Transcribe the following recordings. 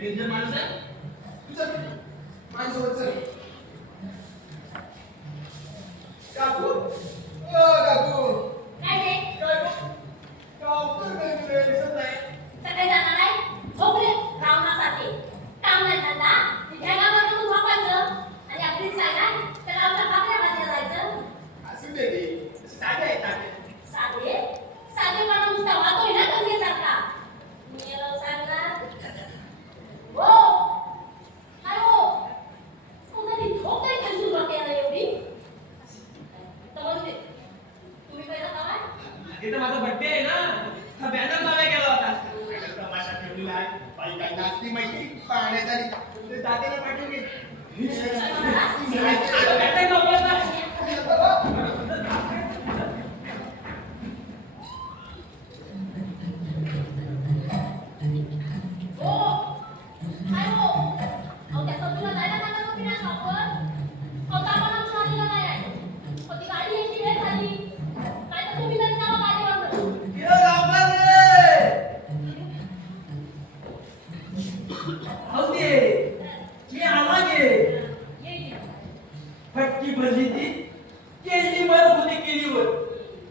Danger माणूस आहे. तू चल माझ्यासोबत चल. काकू काकू काय रे? डॉक्टर नाही दिसत नाही. सगळे जाणार आहे झोपले रावणासारखे. काम नाही धंदा ढेगावर घेऊन झोपायचं आणि आपली सायला तर आमच्या भाकऱ्या भाजीला जायचं. असं दे रे. साधे आहे साधे. साधे साधेपणा नुसता वाटोय ना कन्येसारखा. मी सांगणार हो काय हो कोणतरी झोप नाही काही सुरू वाटते एवढी. तर म्हणते तुम्ही काय जाता इथं माझा बर्थडे आहे ना. हा बॅनर लावायला गेला होता. तमाशा ठेवलेला आहे. बाई काय नाचती माहिती पाहण्यासाठी. ते दादाला पाठवून घे. फटकी भरली ती केली मरत होती केलीवर.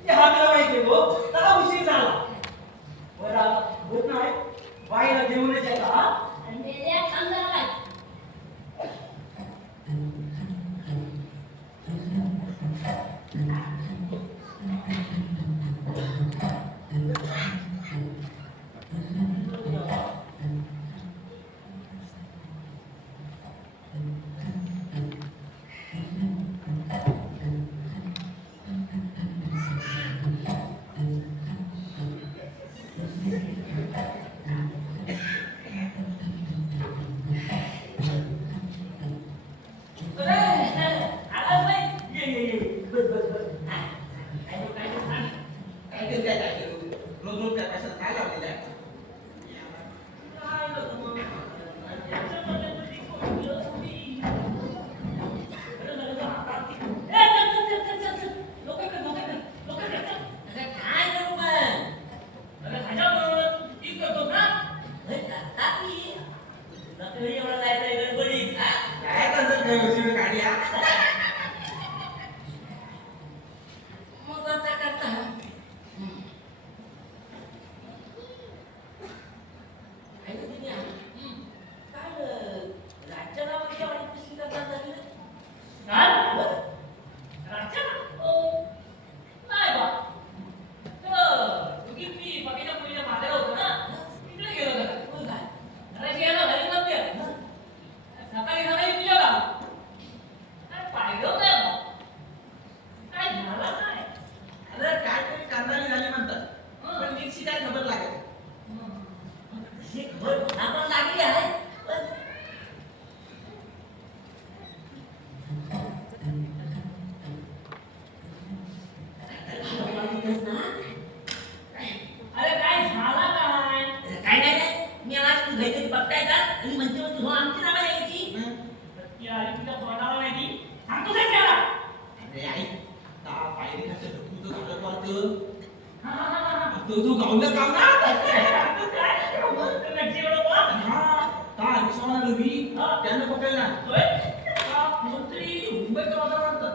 ते हाताला माहिती हो त्याला उशीर झाला. बरं होत नाही बाईला घेऊनच येता. तू गावलं काम ना त्यांना पकडला मंत्री मुंबईचा वाटा म्हणतात.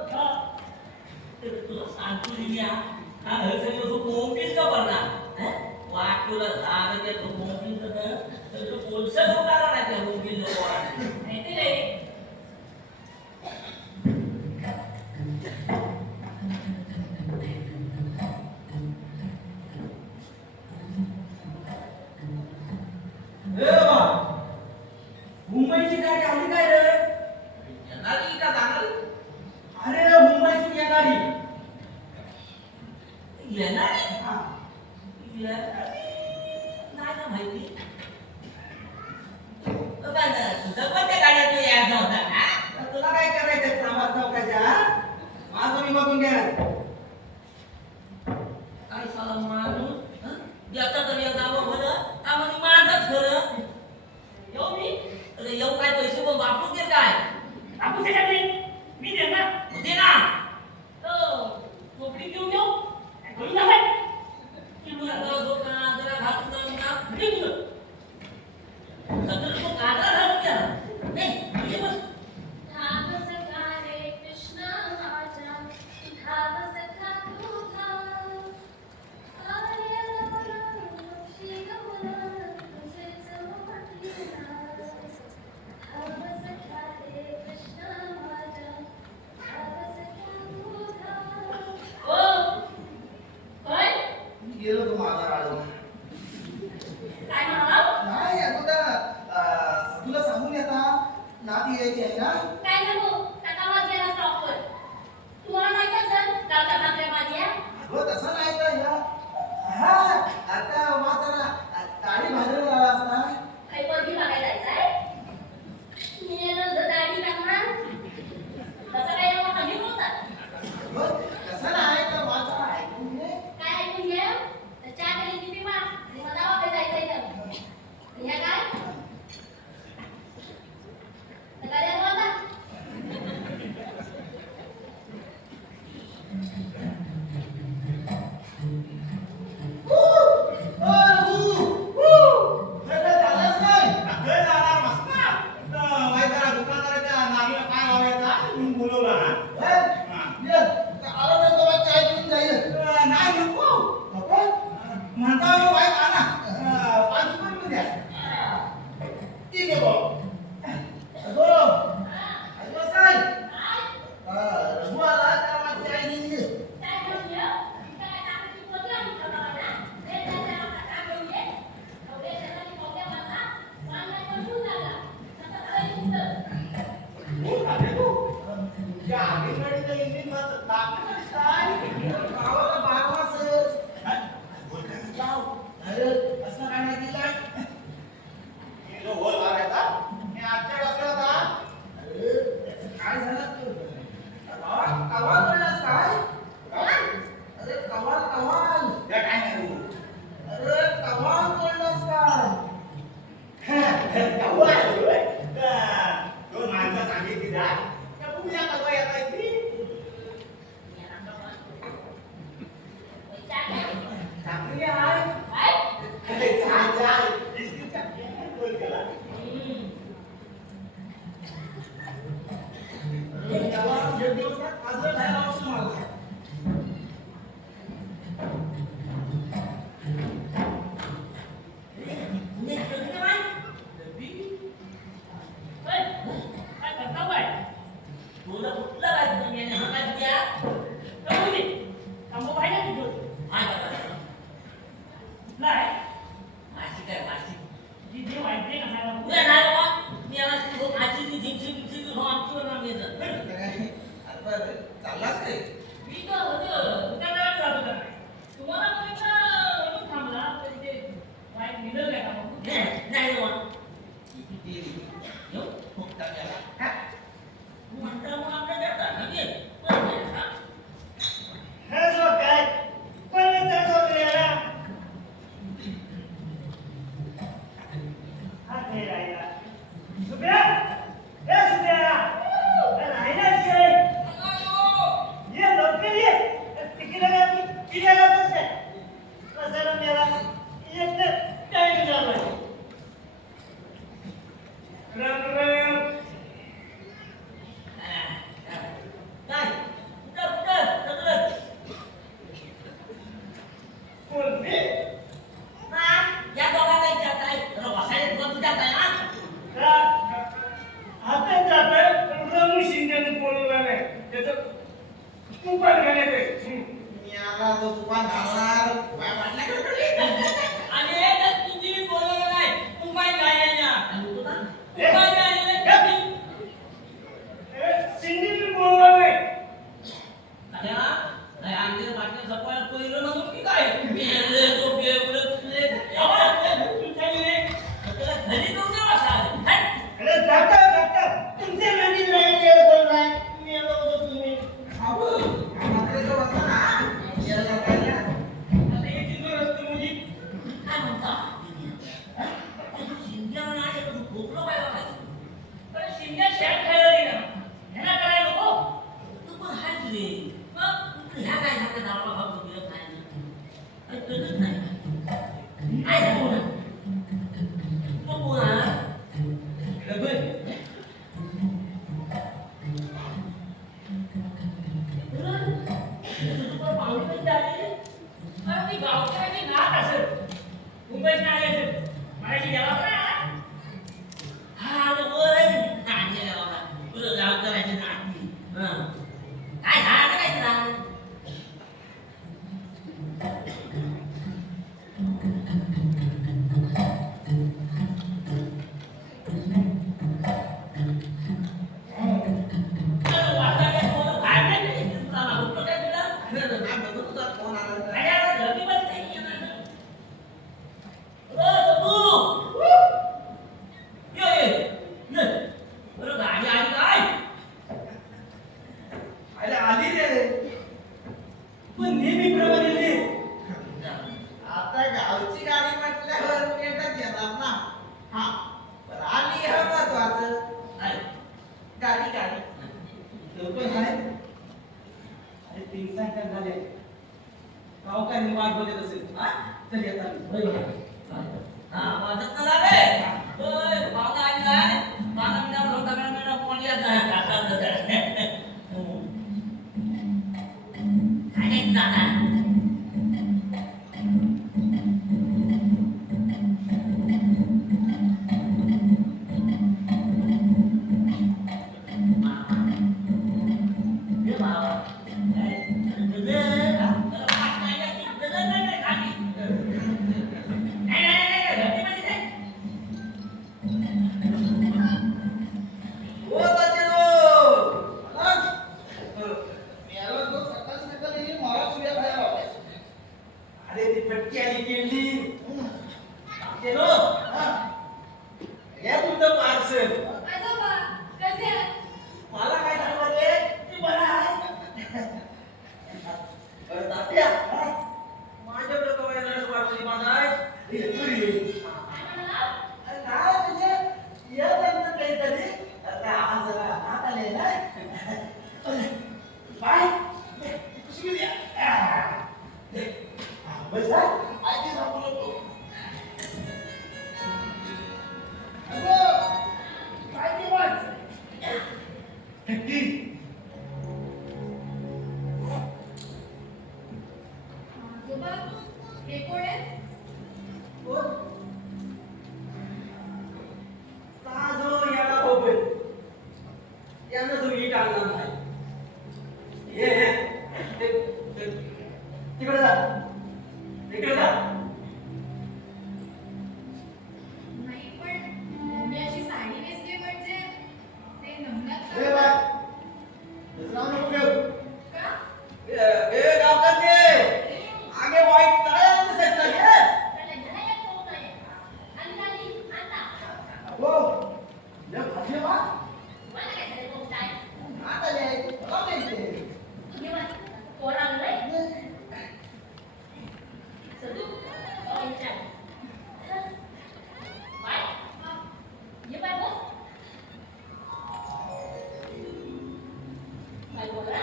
तुला सांगतो दिल्या हा हसलो कोणतीच का पडणार वाट तुला सांग तो कोणतीच पोलसा होणार नाही त्या मुंबई माहिती नाही. मुंबईची गाडी आली काय रे? येणारी का जाणारी? अरे मुंबईतून येणारी. येणारी? हा येणारी नाही ना माहिती. तुझं पण त्या गाड्यातून यायचं होता. तुला काय करायचं कामात चौकाच्या? माझं मी बघून घ्या. काय साला माणूस याचा तर या गावं भलं आम्हाला माझंच खरं. येऊ मी येऊ काय पैसे कोण बापूच दे काय? बापूस मी दे ना दे ना. नोकरी घेऊन येऊ करून ना काय जरा घालून सगळं काय नको काका वाज गेला स्टॉपवर तुम्हाला जायचं असेल गावच्या भाकऱ्या भाज्या अगं तसं नाही का या हा आता माझा ताडी भाजून आला असता काही पोरगी बघायला जायचंय मेलं जर दाढी टाकणार तसं काही नको कमी होतात अगं तसं नाही का माझा ऐकून घे काय ऐकून घ्या तर चहा केली ती पिवा आणि मग जावा जायचंय तर ह्या काय तर काय द्या बोलता काय म्हणून घ्या काय टाकायची पोती आणि ठेवायला रे त्याला काम घेऊन ये एवढे त्याला पोत्या मला वांगा करून झाला तसं करायचं काय झालं कवाल बोललास काय अरे कवाल कवाल अरे कवाल बोललास काय चांगली आहे अरे कवाल हे दिवसात हजर राहायला आवश्यक मला चाललाच रे असेल. आजोबा कसे आहात? मला काय सांगणार रे मी बरा आहे अरे तात्या माझ्याकडे कवाय नस वाटली माझा पुरी. काय म्हणाला? काय म्हणजे या नंतर काहीतरी आता आज जरा हात आले ना. बाय कशी द्या. बस हा. आधी सांगू नको. अगो, काय ते वाच? थक्की. आजोबा हे कोण आहेत? कोण? का जो याला खोपेल त्यानं जो ईट आणला नाही. ये तिकडे जा. तिकडे जा. नाही पण मी अशी साडी नेसली म्हणजे ते नमनात ए बाय दुसरा नको घेऊ. का? ए गावतात ते आगे वाईट काय दिसत नाही. त्याला घ्यायला येत नव्हतं. आणि आता हो ले भाजी वा. मला काय झालं तो काय? आता ले राव दे. हे बघ, कोण आणलंय? सदू, विचार. बाय. ये बाय बस. काय बोला?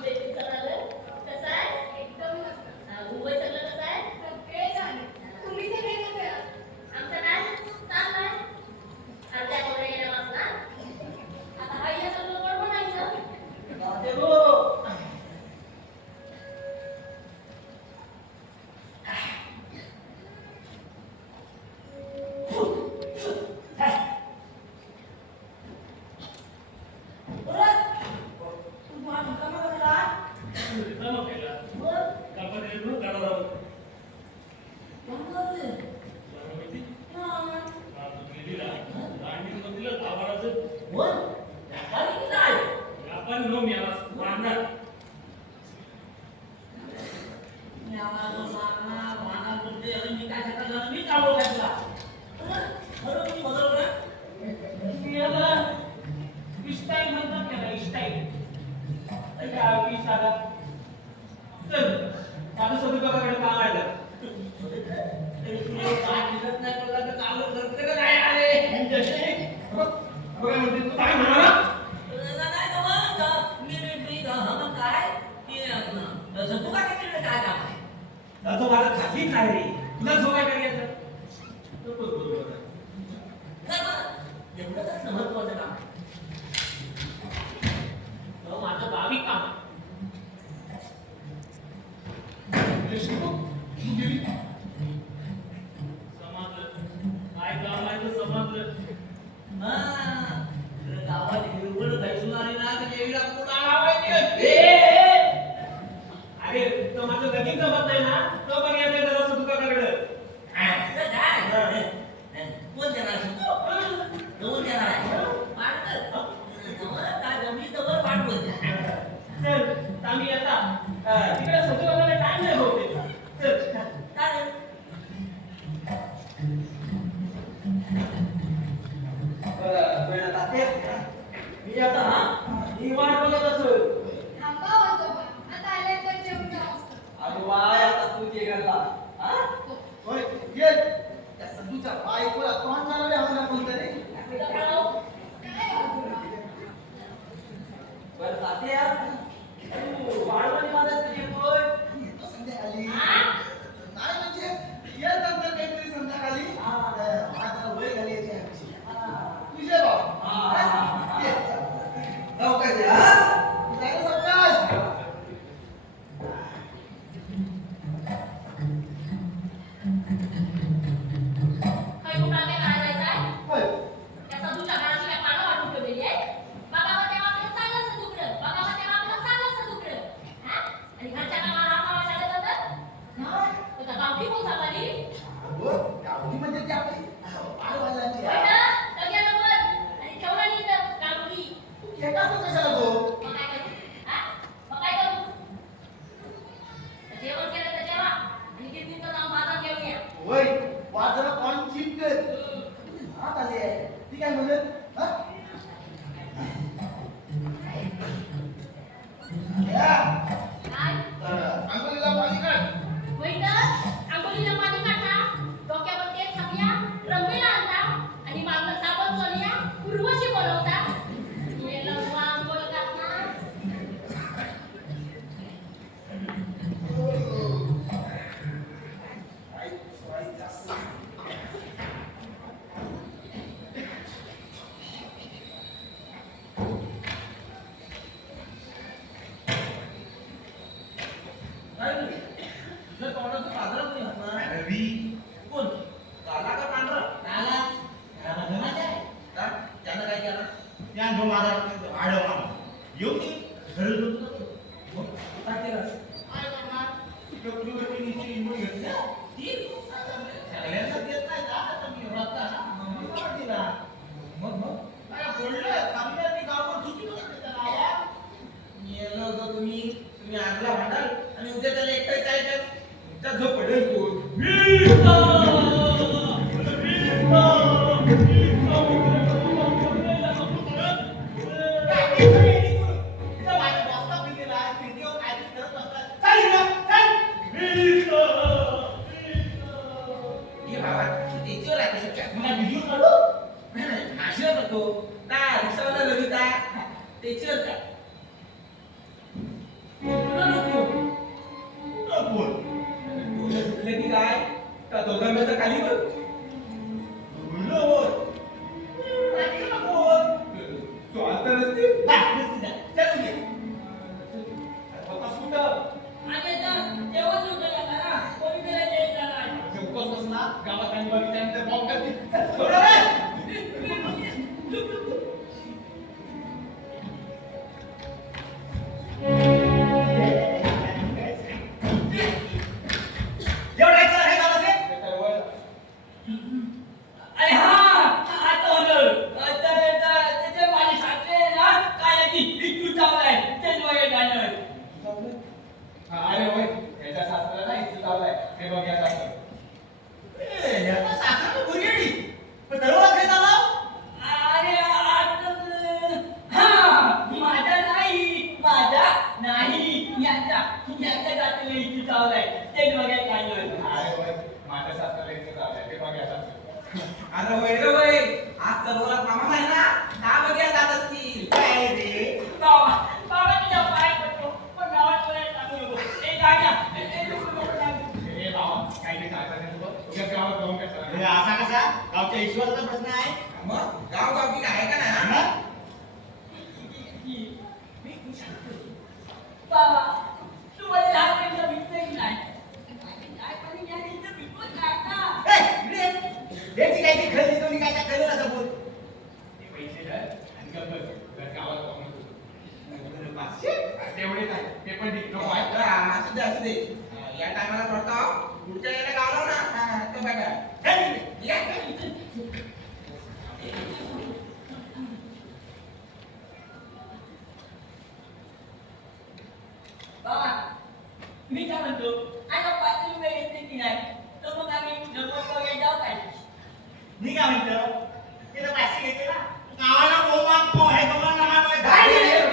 बेटी सगळं कसं आहे? एकदम मस्त. मुंबई सगळं कसं आहे? सगळे छान. तुम्ही सगळे कसे आहात? आमचं काय? चांगलं आहे. अर्ध्या कोण्या गेल्यापासून ना? आता हा या सगळं कोण म्हणायचं? जाते गो. माझं खातीच नाही रे तुला झोपाय करायचं एवढंच महत्वाचं काम माझं गावी काम समजलं काय काम आहे तर समजलं गावात हिरवळ घासून आली ना तर देवीला पुन्हा लावायची अरे तो माझं लगीन जमत नाही ना तो पण येते जरा सुतुकाकडे कोण देणार दोन देणार आहे काय जमली तर पाठवत चल आम्ही आता तिकडे सुतुकाकडे टाइम नाही होते चल काय मी आता ही वाट बघत असेल थांबा आजोबा. आता आल्यावर जेवण जाऊ. अरे वाय आता तू ते करता हा होय ये त्या संधूच्या बायकोला तोंड चालवले आम्हाला बोलते रे. काय आजोबा? बरं तात्या तू वाढवणी माणूस तुझी बोल येतो संध्याकाळी. हा? नाही म्हणजे येत नंतर काहीतरी संध्याकाळी माझा वय घाली यायची आमची. तुझे भाऊ ये. जाऊ काय ते, हा? जायचं सावकाश. काय कुठं आले काय जो माझा आडव मारा येऊ की घरी मग काय केलं काय करणार प्रकृतीची इंगळी घेतली ती सगळ्यांना देत नाही का आता मी होता ना मी दिला मग काय बोललं थांबल्या गाववर चुकी नसते त्याला आवाज मी येलो होतो तुम्ही आजला भांडाल आणि उद्या त्याला एकटं जायचं तुमचा झोप पडेल कोण ये बाबा त्याच्यावर आहे कसं काय मला व्हिडिओ काढू नाही नाशिक होतो काय रिक्षावाला ललिता त्याच्यावर काय दुखलं की काय त्या दोघांचं खाली बघ चालतं नसते चल घे आणि आता जेवण होतं का ना कोणी त्याला द्यायचं नाही गावात आणि बघितल्यानंतर बॉम्ब करते अरे हा आठवलं त्याच्या माझे सासरे ना काय की इच्छू चावलाय तेच वगैरे गाणं अरे होय याच्या सासऱ्याला इथे चाललाय हे बघ या सासरा अरे हा माझा नाही याच्या जातीला इच्छू चावलाय तेच वगैरे गाणं अरे होय माझ्या सासऱ्याला इथे चाललाय हे बघ या सासरा अरे वय रे वय आज तर बोला मामा आहे ना का बघ्या जात असतील काय रे बाबा तुझ्या पाय पडतो पण गावात वगैरे सांगू नको ते गाण्या ते नको हे बाबा काही नाही सांगता नाही तुला तुझ्या गावात जाऊन काय हे सांगणार? असा कसा गावच्या ईश्वराचा प्रश्न आहे मग गाव की आहे का ना हा? बाबा तू मला लहानपणीचा मित्र की नाही काय पण या इथं बिलकुल टाकता ए, इकडे ये. याची काय ती खरेदी कोणी काय त्या खरेदीला असं बोल हे पैसे धर आणि गप्प बस. जर गावात जाऊन नको. पाचशे? तेवढेच आहे ते पण ठीक नको आहे असू दे या टायमाला पडतो पुढच्या याला गावला ना तो बघा चल इकडे. या बाबा मी काय म्हणतो आता 5 रुपये येते की नाही तर मग आम्ही जमवत वगैरे जाऊ काय मी काय म्हणतो ते तर पाचशे घेते ना गावाला बोमात पो हे तुम्हाला ना माहिती काय आहे. रे?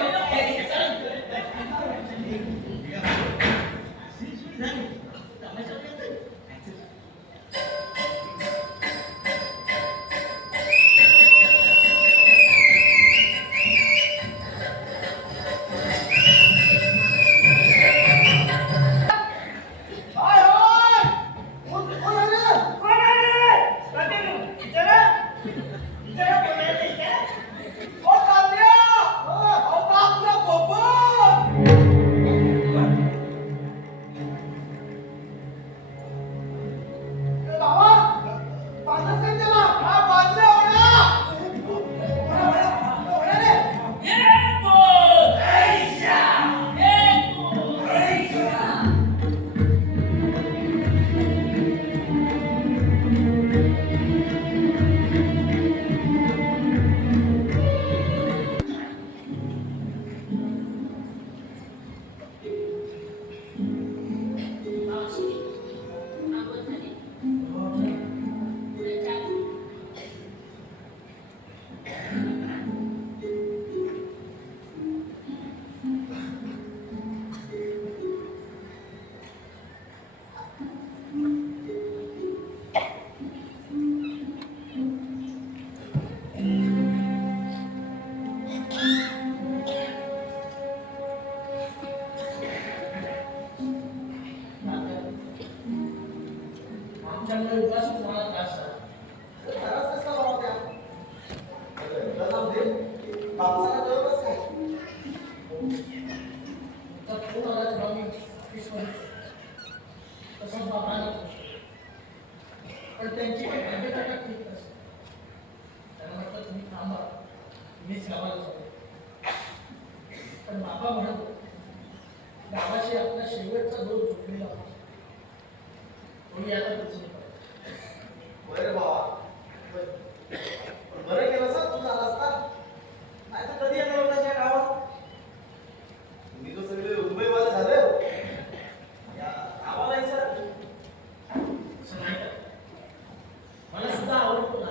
आमच्याकडे उपाशी तुम्हाला त्रास झाला. खरंच कसं बाबा त्या? मीच गावाला जातो. पण बाबा म्हणत गावाशी आपला शेवटचा दोन झोपलेला होता. कोणी आता दुसरी बरं बाबा पण बरं केलं सर तू झाला असता, नाही तर कधी येणार होता या गावात. तुम्ही तो सगळे मुंबईवाले झाले हो. या गावालाही सर असं नाही का? मला सुद्धा आवडतो ना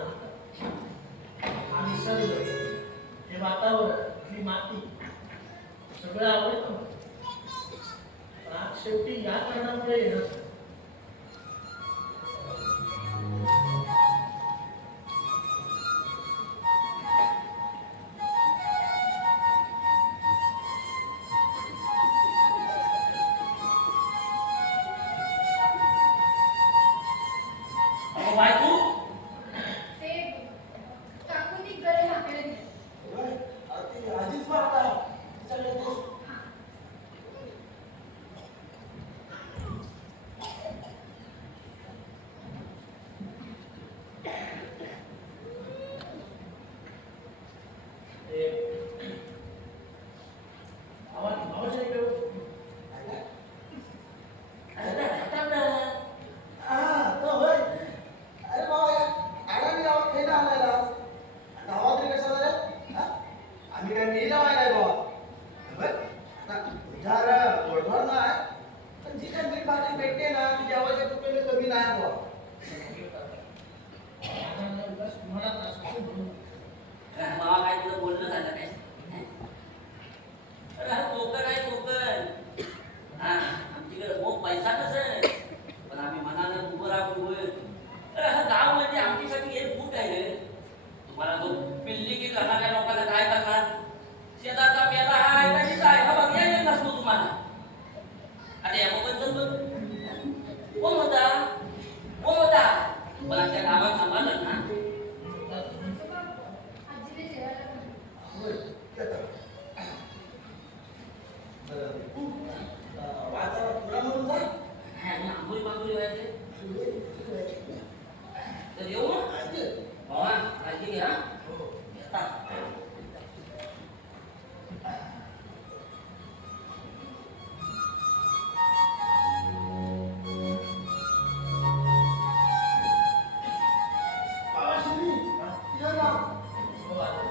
हा निसर्ग, हे वातावरण, ही माती सगळं आवडतं मला. पण आज शेवटी या कारणामुळे येणं अहो बायको, ते काकूनी गळे हाकले दिले. होय, अरे ती आजीच मारता तिच्याकडे दोष. आवाज अरे हातात ना. हा, तो होय. अरे बाबा या आडाने गावात खेळणं आणायला आज. गावात तरी कशाला रे? हा? आम्ही काय मी लावाय नाही बाबा. बरं, आता तुझ्यावर गोडधोड नाही, पण जी काय मीठ भाकरी भेटते ना ती जेवायच्या तुकडे कमी नाही बाबा. तुम्हाला त्रास होतो म्हणून. अरे बाबा काय तुझं बोलणं झालं काय? अरे हा कोकण आहे कोकण. हा आमच्याकडे खूप पैसा नसेल, पण आम्ही मनानं उभं राहून अरे हा गाव म्हणजे आमच्यासाठी एक बूट आहे रे. तुम्हाला तो बिल्डिंगीत राहणाऱ्या लोकांना काय करणार? शेताचा पेला आहे कशीच आहे हा बघ येईल नसतो तुम्हाला. आता या मोबाईल कोण होता? कोण होता? मला त्या गावात सांभाळलं ना. आजीने जेवायला बोलवलं. होय, येतं. बरं, तू वाचा तुला म्हणून जा. आंबोली बांबोली व्हायचे तर येऊ मग. आजी. बाबा काळजी घ्या. हो. येता. बाबा शिरी, ये ना. हो, आता.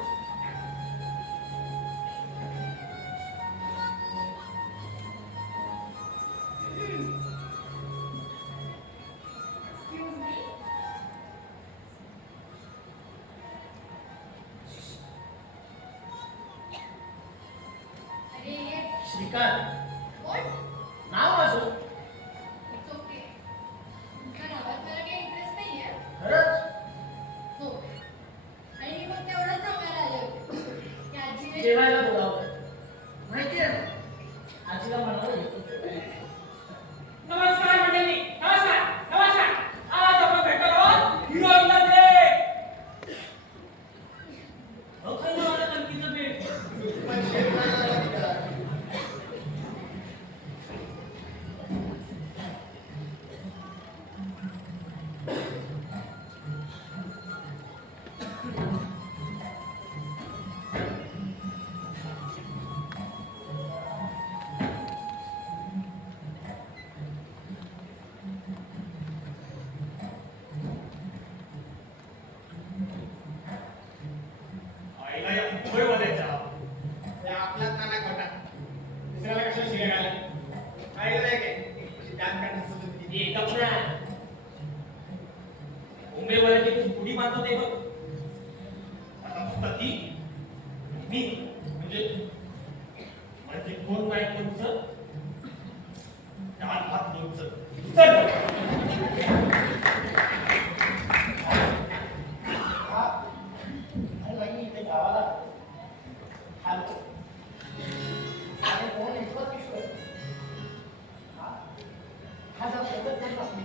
Excuse me. अरे ये श्रीकांत कोण? नाव माझं. It's okay. तुमच्या नावात मला काही इंटरेस्ट नाहीये. खरंच हो. आणि मी फक्त एवढंच सांगायला आले होते की आजीने जेवायला बोलावलं माहिती आहे ना. आजीला म्हणावं येतो. नमस्कार मंडळी. नमस्कार. नमस्कार. आज आपण भेटतो आहोत हिरोईनला भेट. अहो खाली मला कणकीचं भेट. पण शेत नाही झाला की काय? आईला या मुंबई बोलायचा त्या आपला काना खोटा दुसऱ्याला कशाला शिकायला आईला नाही काय अशी दात काढणं समजत नाही. ये कपडा. मुंबईवाल्याची ती पुडी बांधतो ते बघ. आता फक्त ती मी म्हणजे म्हणजे कोण नाही कोणचं डाळ भात लोणचं चल हा नाही इथे गावाला आलो. आणि कोण इतकं पिशवं? हा जर सोबत नाही आपली.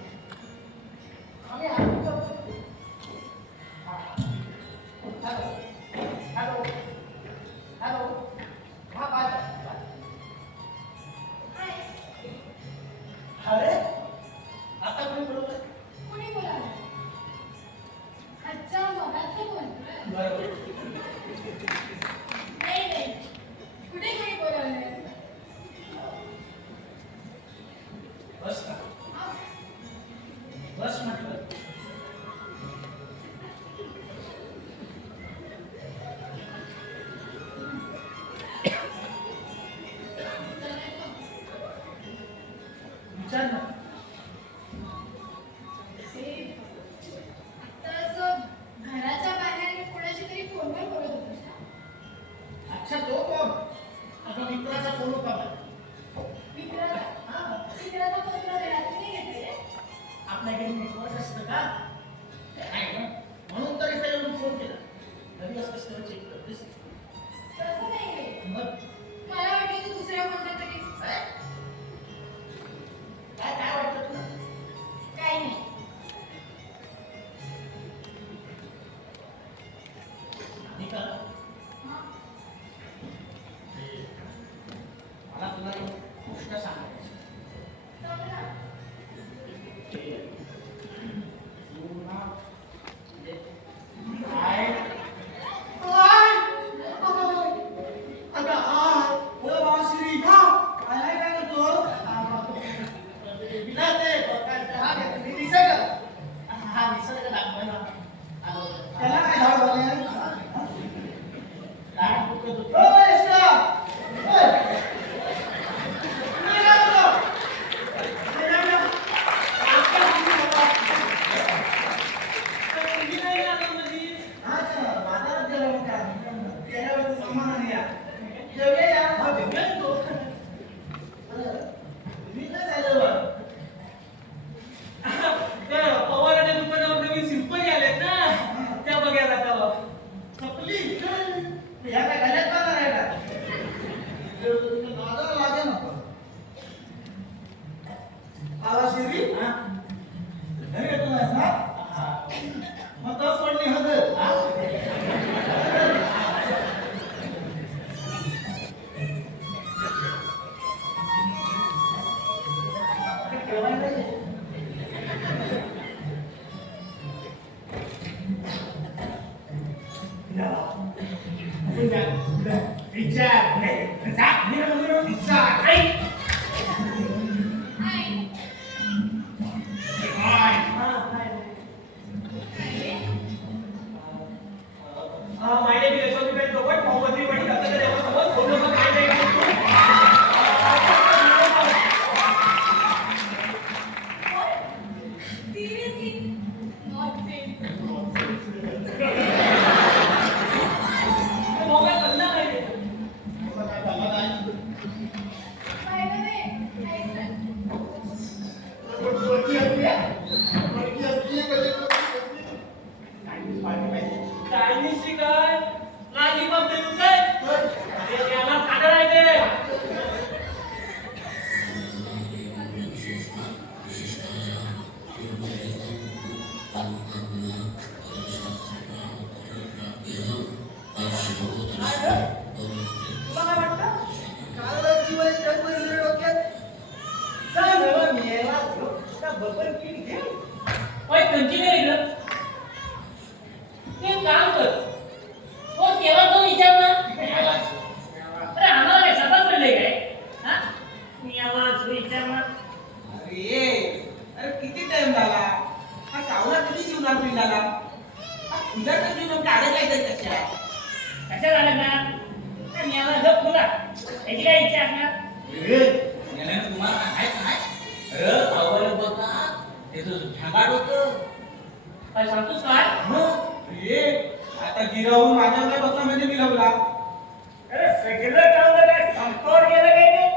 आम्ही आलो करतो. हॅलो हॅलो नाही नाही कुठे कोणी बोलावलंय बस का बस म्हटलं विचार ना आता असं घराच्या बाहेर कोणाशी तरी फोनवर बोलत होतास ना? अच्छा तो कोण आता मित्राचा फोन होता मला. मित्राचा मित्राचा फोन तुला घरात नाही घेतलेले? आपल्याकडे नेटवर्क असतं का नाही ना म्हणून तर इथे येऊन फोन केला घरी असतेस तेव्हा चेक करतेस तसं नाही रे. मग मला वाटलं तू दुसऱ्या कोणत्या तरी काय काय काय वाटतं तुला काही नाही. आणि का हा? मला तुला एक गोष्ट सांगायची सांग ना. तू ना म्हणजे काय हा निसर्ग दाखवायला आलो होतो. त्याला काय झाड झाले काय दुखत होतं? ओ यशरा ओय नाही काय बोलतो हा बाजारात गेलो मग काय गेल्या वेळेस सामान आणि या जेवूया या हा जेवूया तो मी काय झालं बा त्या पवाराच्या दुकानावर नवीन सिंपल आलेत ना त्या बघायला जावं. चपली या काय गल्यात का नाही का बाजार लागे नको आवाज शिरी हा? घरी येतो नाहीस ना मग तो सोडणी हजर विचार नाही जा विचार आई. काय काय रे? माझ्या बी यशवंतीबाई सोबत मोहम्मदी वडील आता तर याच्यासोबत बोललो मग काय नाही Seriously? Not safe. मोबाईल बंद नाही By the way, nice one. Chinese शिकाय लालीपाप देतो काय अरे याला साधारायचे तुला काय वाटतं कालची वेळ टक बसली डोक्यात काय नवा मेला का बबर किट घे ओय कंची नाही रे ते काम कर हो केव्हा तो विचार ना अरे आम्हाला काय सपाट पडले काय हा मी आवाज विचारणार अरे किती टाइम झाला हा कावला किती शिवणार पिंडाला तुझ्या तर जीवन काढत काय तरी कशा कशा झालं ना मी आला झोप तुला याची काय इच्छा असणार तुम्हाला काय अरे पावलं बघा त्याचं झांगाड होतं काय सांगतोस काय आता गिरावून माझ्याकडे बसण्यामध्ये मिळवला अरे सगळं काम काय संपावर गेलं काय रे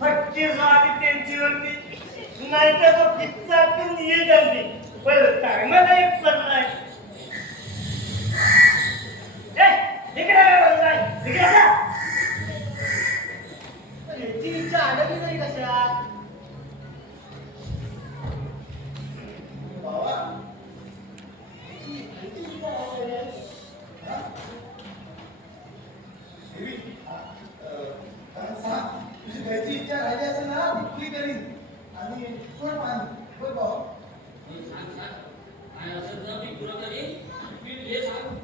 फटकी आली त्यांची वरती नाही तर तो किच्चा पण ये जल्दी बरं टायमाला एक पडलाय इकडे बसलाय इकडे याची इच्छा आडली नाही कशात बाबा तुझी घरची इच्छा राहिली असेल ना ती करीन आणि सोड पाणी बघ भाऊ सांग सांग आणि असं जर मी पुरं करीन मी हे सांग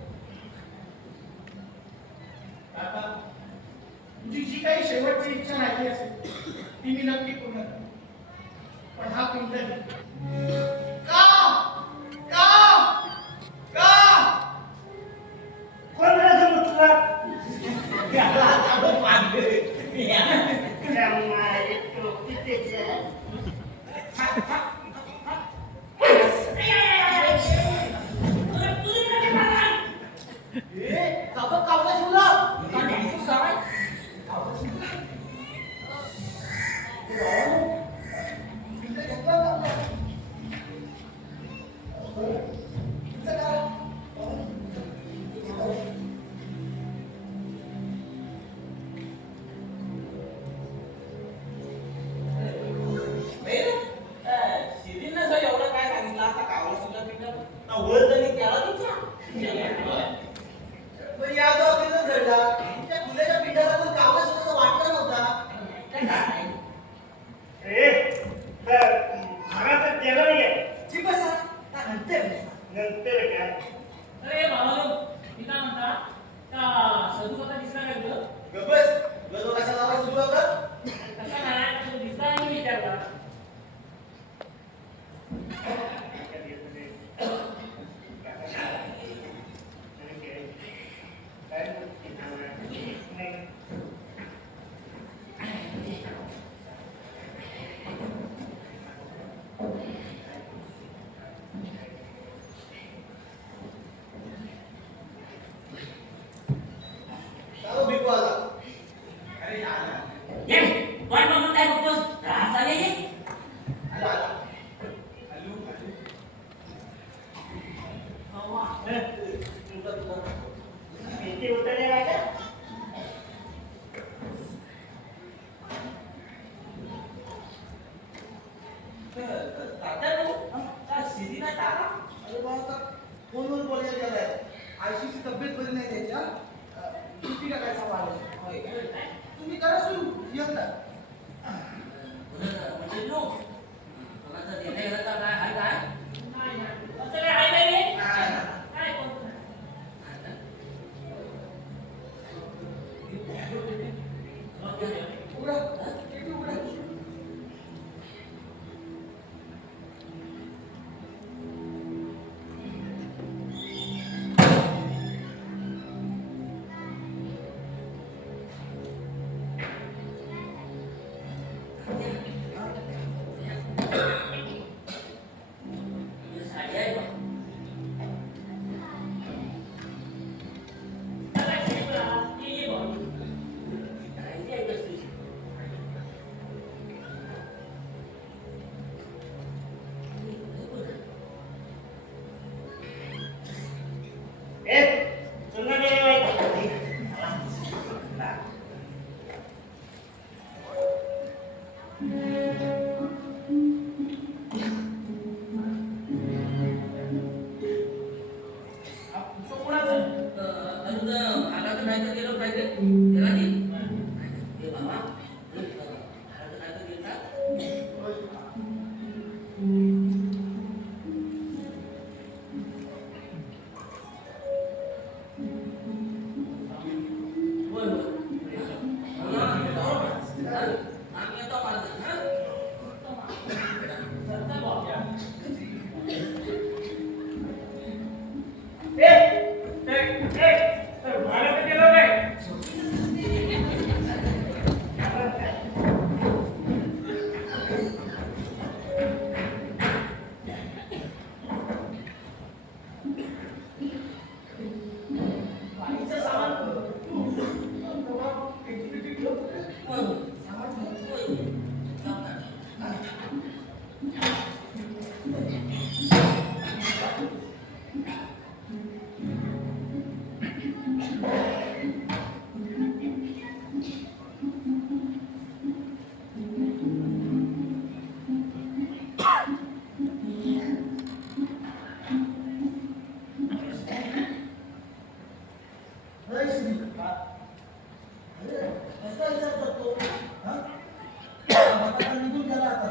बाबाची इच्छा राहिली असेल ती मी नक्की पूर्ण करेन. पण हा पिंड का का का कोण असं म्हटलं त्याला आता पाडले. कावला शिवला शिरीनं जर एवढं काय सांगितलं आता कावला सुद्धा पिंड वर जरी त्याला पण या बाबतीतच घडला त्या फुल्याच्या पिंडाला पण कावला सुद्धा वाटला नव्हता. महाराज गेलं नाहीये ठीक आहे सर नंतर नंतर काय अरे बाबा मी काय म्हणता का सदू कथा दिसला काय तुला गबस गजो कशाला आवाज सुरू होता. तसा नाही तो दिसला आणि मी विचारला काव भिकू आला. अरे आला ये वाट बघून काय बघतोस राहता ये आला आला. आलू आलू भीती उतरले राजा शिरीना टाका अरे बाबा फोनवर बोलायला गेलाय. आयशीची तब्येत बरी नाही त्याच्या किती का काय सवाल आहे. तुम्ही करा सुरू यंदा म्हणजे नो कोणाचा निर्णय घ्यायचा काय हाय काय नाही नाही असं काय आहे काय रे काय कोणतं नाही. उघडा किती उघडा. साडी आहे बा. काय शिकला ये बाबा राहिली आहे कसली. ए सुन्ना गेले तो कोणाचा अजून भागाचं काय तर गेलं पाहिजे त्याला दे. हे बाबा भागाचं काय तर गेलं होय होय आम्ही येतो माझं चलता बाबा भारत गेलो नाही बाईचं सामान निघून गेला आता.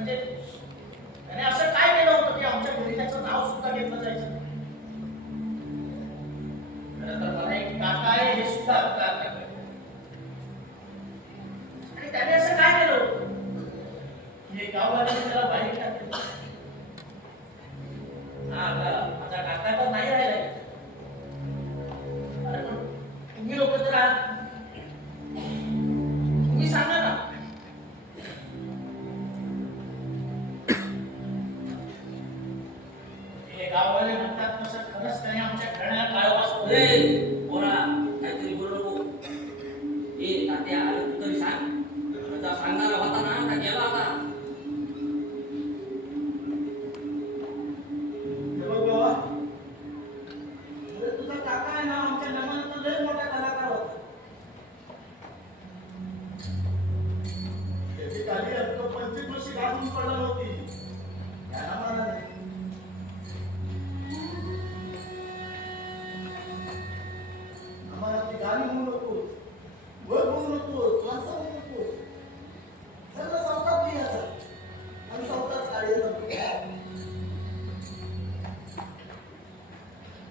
म्हणजे त्याने असं काय केलं होतं की आमच्या घरी त्याचं नाव सुद्धा घेतलं जायचं? खरं तर मला एक काका आहे हे सुद्धा अर्थ कळलं. आणि त्याने असं काय केलं होतं की हे गाववाल्याने त्याला बाहेर टाकलं? हा आता माझा काका तर नाही राहिलाय. अरे पण तुम्ही लोक तर आहात. तुम्ही सांगा ना. हे गाववाले म्हणतात तसं खरंच त्याने आमच्या घराण्याला काळोखास रे पोरा काहीतरी बोलू नको. ए तात्या अरे तू तरी सांग. तुझा सांगणारा होता ना का गेला होता? हे बघ बाबा, अरे तुझा काका आहे ना आमच्या नमनाचा लय मोठा कलाकार होता. त्याची खाली हक्क 25 वर्षी गाजून पडणार होती. याला माना नाही. आम्हाला ती गाणी म्हणू नकोस, वर म्हणू नकोस, वाचा म्हणू नकोस. सगळं सावकाश लिहायचं आणि सावकाश काढायचं.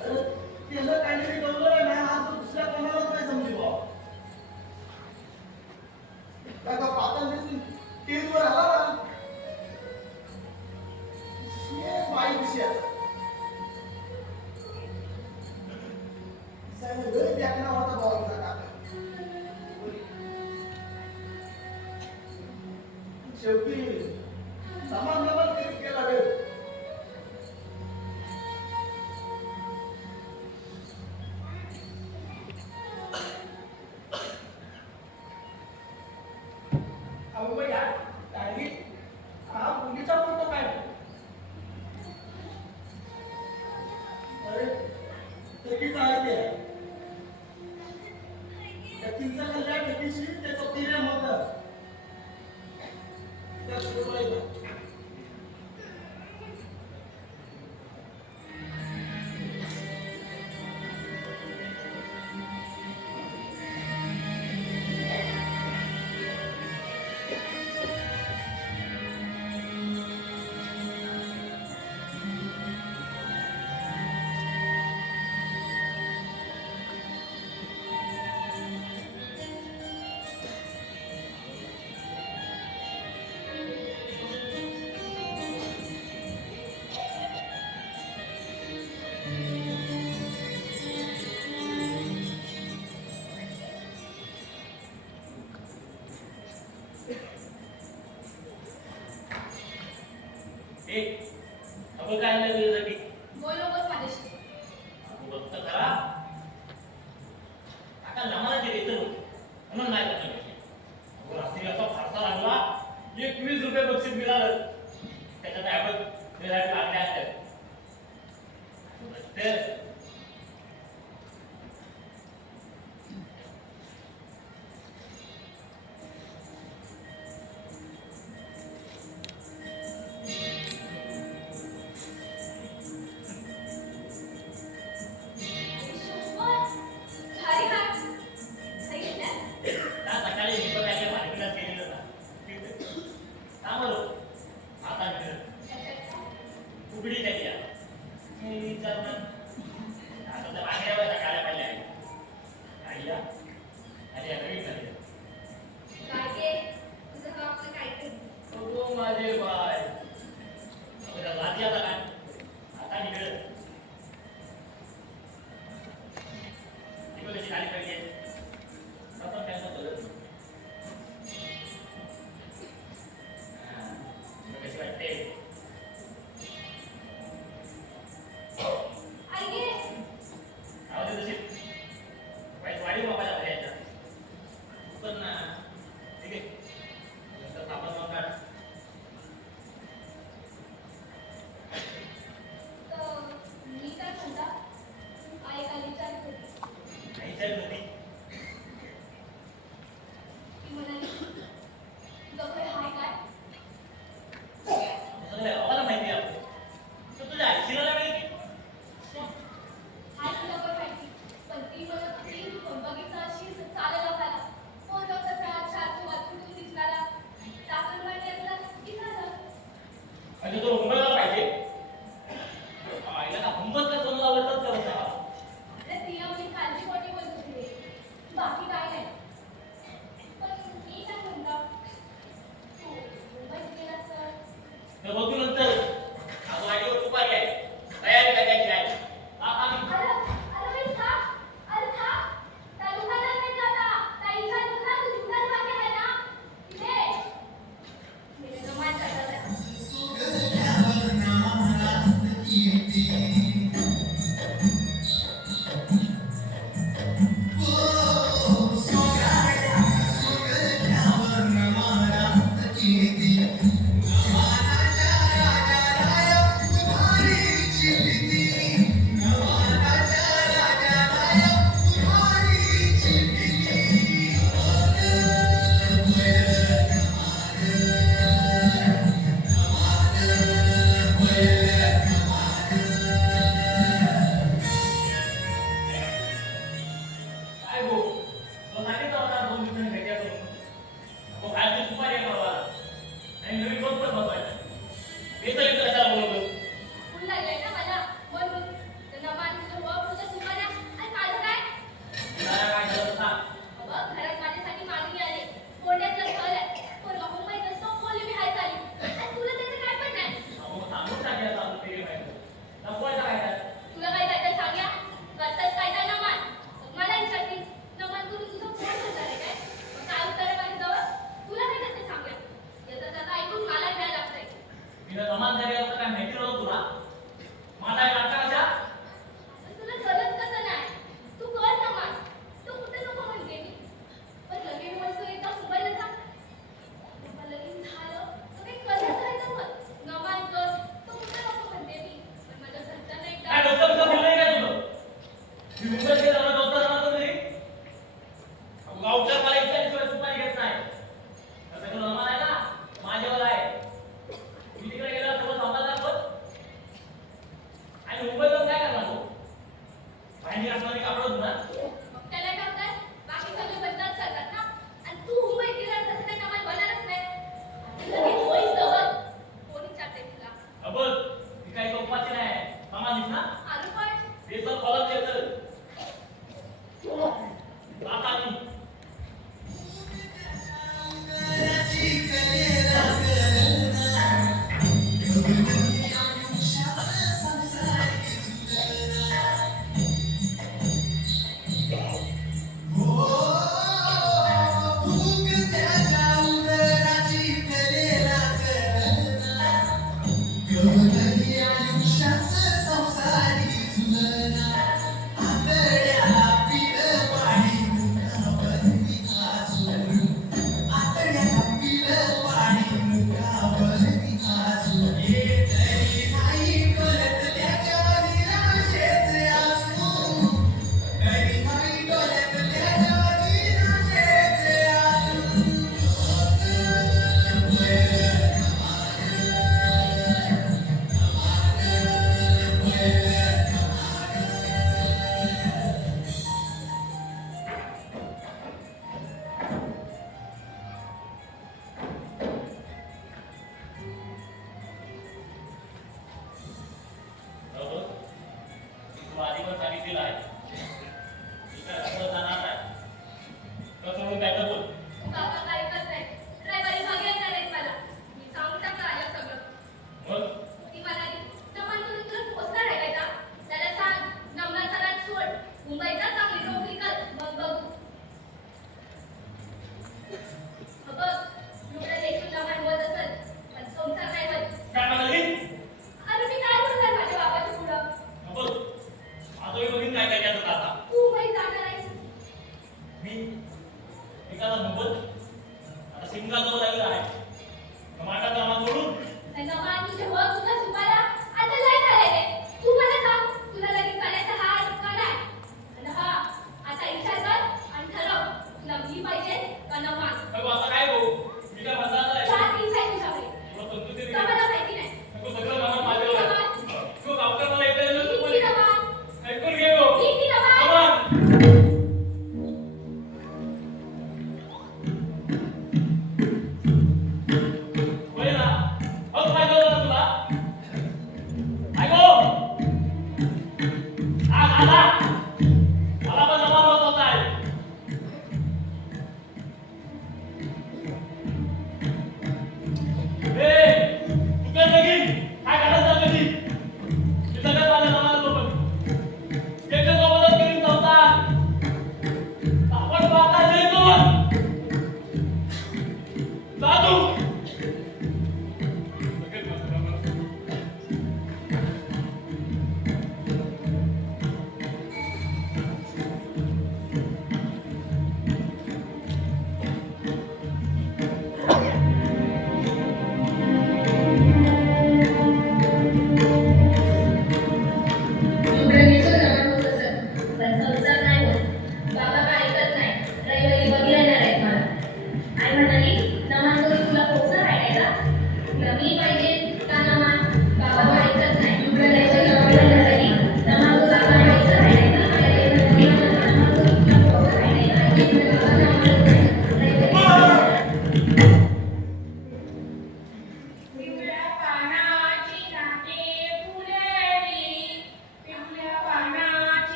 अरे त्याला काहीतरी गवलं आहे ना, आज दुसऱ्या कोणालाच नाही समजी बुवा. का पातळ दिसून स्टेजवर आला ना, हे वाईट विषयाचा. दिसायला लय देखणा होता भाऊ आमचा काका. शेवटी समाजावर तेच केला रे. अहो या डायरीत हा मुलीचा फोटो काय? अरे तेकीच आहे ते. त्या तिचा कल्ल्या तेकीशी त्याचं प्रेम होतं. त्या सुरुवातीला ए अगं काय लागलं साठी? बोल नकोस माझ्याशी. बघत करा आता लमानाचे वेतन होते म्हणून नाही बघत. रात्री असा फारसा लागला 21 रुपये बक्षीस मिळालं. त्याच्यात ॲबल मिळायला लागले असतात. भारी हात. काही घेतल्यास? त्या सकाळी मी पण काय मार्केटला गेलेलो ना. का बरं? आता उघडी नाही आहे. मी विचारलं आता तर मागण्यावर सकाळी पाहिजे आहे. आईला आणि नवीन झाली. काय ते? तुझं काम तर काय ते? हो माझे बाय. आता राजी आता काय? आता निघालं. कशी खाली पाहिजे आपण काय म्हणतो कशी वाटते? आई गे. आवाज तशी वाईट वाढीव बाबाच्या घरी यायच्या पण ठीक आहे नंतर आपण मग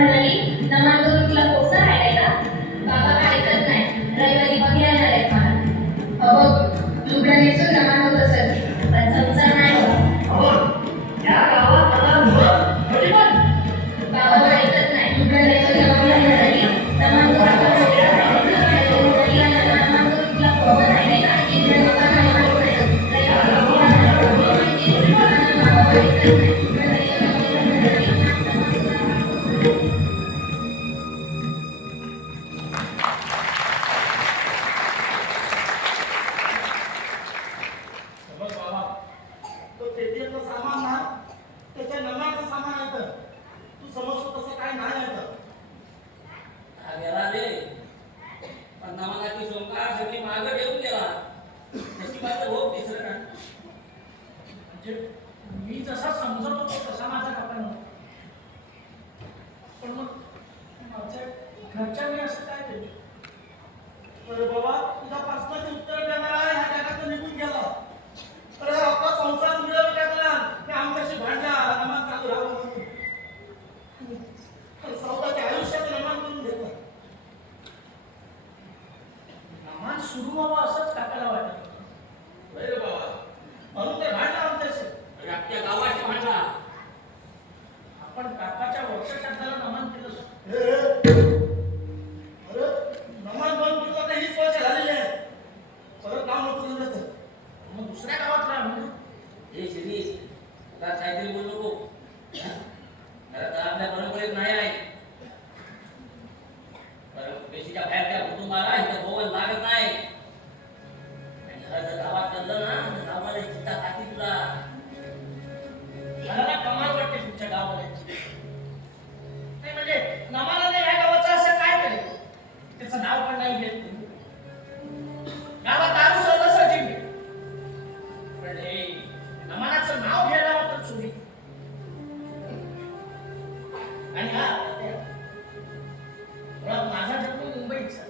म्हणाली नमान करून तुला पोस्टर आहे का बाबा काय ऐकत नाही रविवारी बघायला येणार आहेत मला अहो लुगडं नेसून नमान होत असेल पण संसार नाही होत या गावात बाबा ऐकत नाही लुगडं नेसून नमान घालण्यासाठी नमान करून तुला पोस्टर आहे का इकडे नमान नमान होत असेल बघ बाबा, तो पेटीएमचं सामान ना त्याच्या नम्याचं सामान येतं. तू समजतो तसं काय नाही येतं. हा गेला रे पण नमानाची सोंगार सगळी मागं ठेवून गेला नशिबाचं भोग दिसलं का म्हणजे मी जसा समजत होतो तसा माझा काका नव्हता. पण मग माझ्या घरच्यांनी असं काय केलं? अरे बाबा तुझ्या प्रश्नाची उत्तर देणारा ह्या जगातून निघून गेला. अरे आपला संसार मिळवून टाकला की आमच्याशी भांडला नमान चालू राहावं म्हणून. स्वतःच्या आयुष्याचं नमान करून घेतलं. नमान सुरू व्हावं असंच काकाला वाटत होतं. रे बाबा म्हणून ते भांडला आमच्याशी. अरे अख्ख्या गावाशी भांडला आपण काकाच्या वर्षश्राद्धाला नमन केलं. अरे नमन बंद केलं तर 20 वर्ष झालेली आहे. परत नाव नको घेऊन जायचं. मग दुसऱ्या गावात राहा म्हणजे. हे शिरीष तुला काहीतरी बोलू नको खरं तर आपल्या परंपरेत नाही आहे पेशीच्या बाहेरच्या कुटुंबाला इथं भोवन लागत नाही आणि हा जर गावात चाललं ना तर गावाला चिंता टाकी तुला मला ना कमाल वाटते तुमच्या गावाला. नाही म्हणजे नमाला या गावाचं असं काय केलं? त्याचं नाव पण नाही घेत तुम्ही. गावात दारू सहजासहजी मिळते. पण हे नमानाचं नाव घ्यायला मात्र चोरी. आणि हा मुळात माझा जन्म मुंबईचा.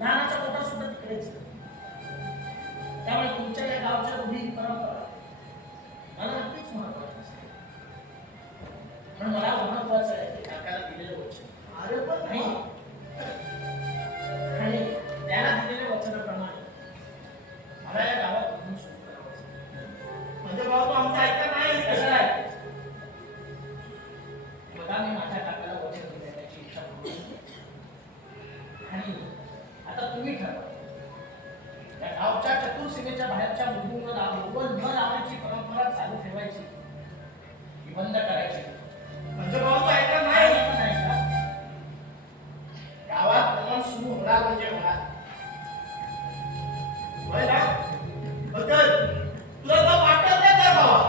लहानाचा मोठा सुद्धा तिकडेच. त्यामुळे तुमच्या या गावच्या रूढी परंपरा मला नक्कीच महत्वाचं असते. पण मला महत्वाचं आहे की काकाला दिलेलं वचन. अरे पण नाही आणि त्याला दिलेल्या वचनाप्रमाणे मला या गावात म्हणून सुरू करावं. म्हणजे बाबा तू आमचं ऐकत नाही कशाला ऐकायचं? बघा मी माझ्या काकाला वचन दिलं त्याची इच्छा पूर्ण आणि आता तुम्ही ठरवा. या गावच्या चतुर्सीमेच्या बाहेरच्या मुलींना रोगन न लावण्याची परंपरा चालू ठेवायची की बंद करायची. म्हणजे बाबा ऐकलं नाही का? गावात नमन सुरू होणार म्हणजे होणार. होय ना? बदल तुला जर वाटत नाही तर बाबा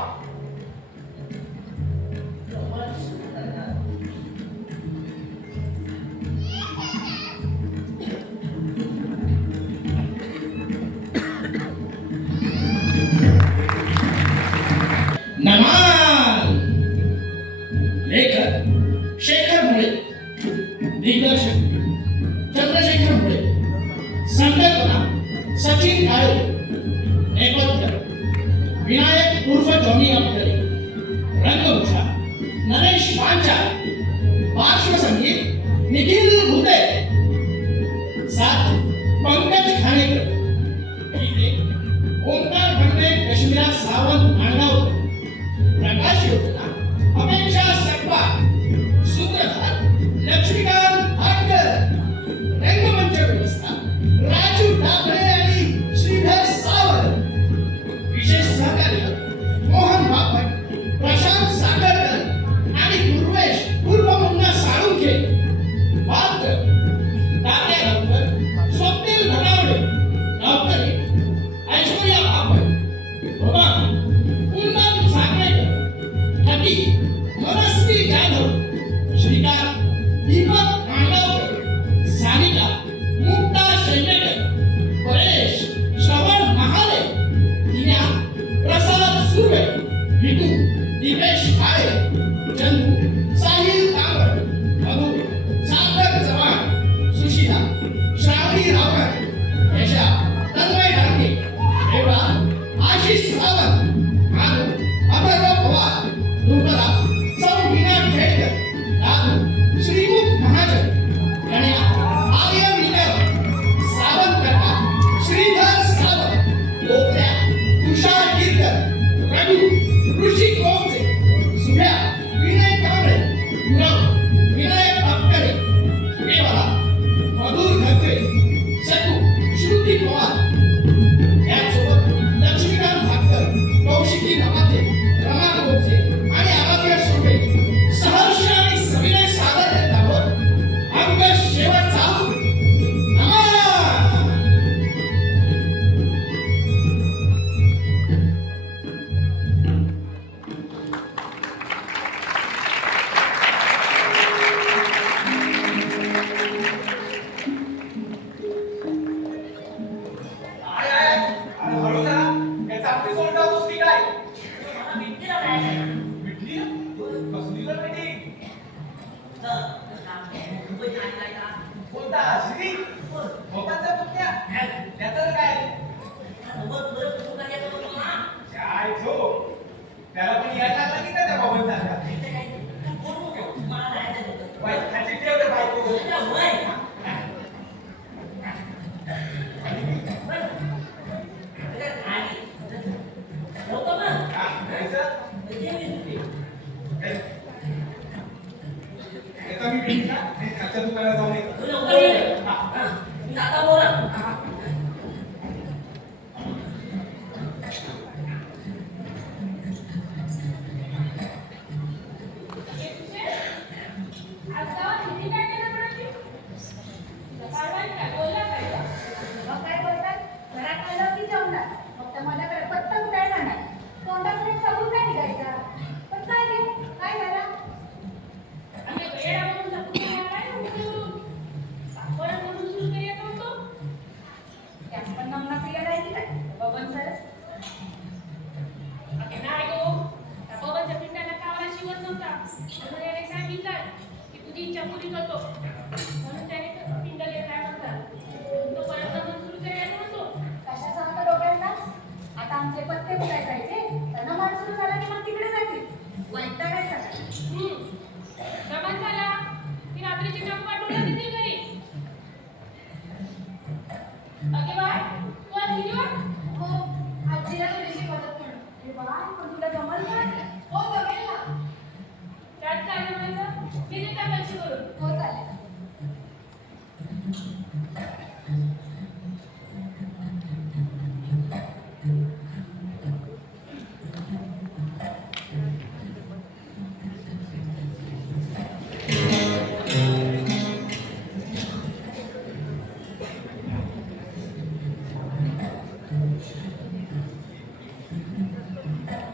नमन सुरू करणार. नमान लेखक शेखर मुळे, दिग्दर्शक चंद्रशेखर मुळे, संकल्पना सचिन काळे, नेपथ्य विनायक उर्फ जॉनी अप्तरे, रंगभूषा नरेश पांचाळ, पार्श्वसंगीत निखिल भुते, साथ पंकज खानेकर, गीते ओंकार भंडे, कश्मीरा सावंत मांडगावकर, प्रकाश योजना अपेक्षा सकवा, सूत्रधार लक्ष्मीकांत भाटकर, रंगमंच व्यवस्था राजू डाबळे आणि श्रीधर सावंत, विशेष सहकार्य मोहन बापट, प्रशांत साखरकर आणि पूर्वेश पूर्व मुन्ना साळुंखे, पात्र तात्या गावकर, मुंबईत आणलाय का कोणता श्री कोण? भोपाळचा पुतण्या त्याचं काय नव्वद वर्ष तू काय येतो ना काय झो त्याला पण यायला लागला की त्या बाबांसारखा इथे काय तू बोलू नको मला राहायचं होतं बायकाची ठेव रे बायको तुझ्या वय हा, जायचं? येतो मी भेटीला. आणि खालच्या दुकानात जाऊन येतो. आज गावात किती काय केलं बरं ती? सकाळी काय बोलला काय गं? मग काय बोलतात? घरात आलं की जेवणार. फक्त मला काय पटकन काय जाणार. तोंडातून एक सबूत नाही निघायचा. पण काय रे? काय झालं? आम्ही वेडा म्हणून लपून राहिला आहे उठून. सापड म्हणून सुरू केली का तो? त्यास पण नमना पिया नाही की काय? बबन सर. अगे नाही गो. त्या बबनच्या पिंडाला कावला शिवत नव्हता. म्हणून याने सांगितलं की तुझी इच्छा पुरी करतो. म्हणून त्याने पिंड घेतला म्हणतात. तो परत नमन सुरू करायला म्हणतो. कशा सांगतो डोक्याला? आता आमचे पत्ते कुठे जायचे? त्यांना मान सुरू झाला की मग तिकडे जातील. वैतागायचा काय? नमन झाला. मी रात्रीची काम पाठवून देतील घरी. अगे बाय तू आज गेली वा? हो, आजीला थोडीशी मदत म्हणून. हे बाय, पण तुला जमल का? हो, जमेल ना. त्यात काय जमायचं? मी देता पैसे करून. हो, चालेल.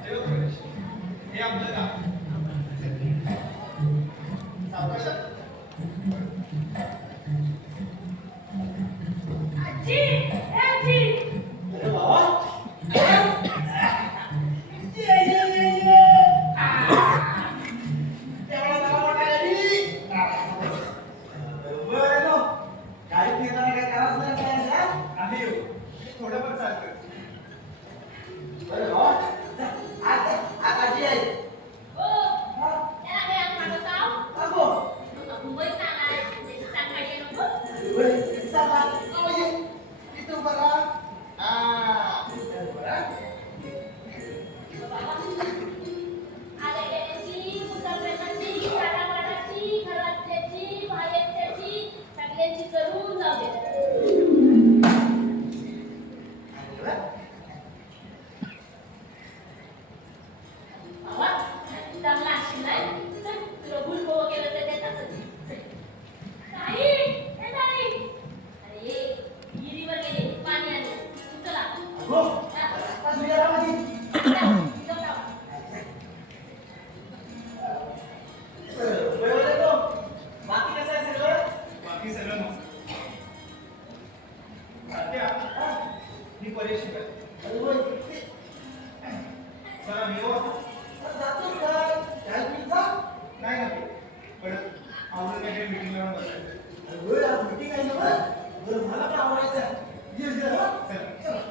हे आपलं गाव. सावकाशात. आजी ए आजी अरे बाबा. तेवढा त्याला मोठा गाडी. बरं आहे ना. गाडीत नेताना काय त्रास नाही करायचा? नाही हो. थोडंफार चालतं. बरं बाबा. आज आजी आहे. हो, त्याला काय आज मागवताव? अगो. मुंबईत आलाय. त्याची सांगाडी नको. बरं, चला. अहो, ये. इथं उभा राहा. बरं. आलेल्याची, मुसाफरांची, कानावाडाची, घरातल्याची, बाहेरच्याची, सगळ्यांची करून जाऊ दे. आणि बरं. बाबा, चांगला असशील नाही? चल, तुला भूल पोहो केलं तर देतातच. चल. ताई, ए ताई. अरे, विहिरीवर गेले, पाणी आले. तू चला. अगो. हा. आता तुझ्या रामाची. जाऊ जाऊ. बरोबर आहे तो. बाकी कसं आहे सगळं? बाकी सगळं मस्त. तात्या, मी परीक्षित आहे. अरे होय. ते- चला मी येऊ आता. जातोस काय? काय पिझ्झा? नाही ना परत आवडून काहीतरी मीटिंगला बसायचं. अरे होय, आज meeting आहे ना बरं? बरं, मला पण आवडायचं आहे. ये, ये, हा. चला. चला.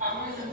आवडायचं.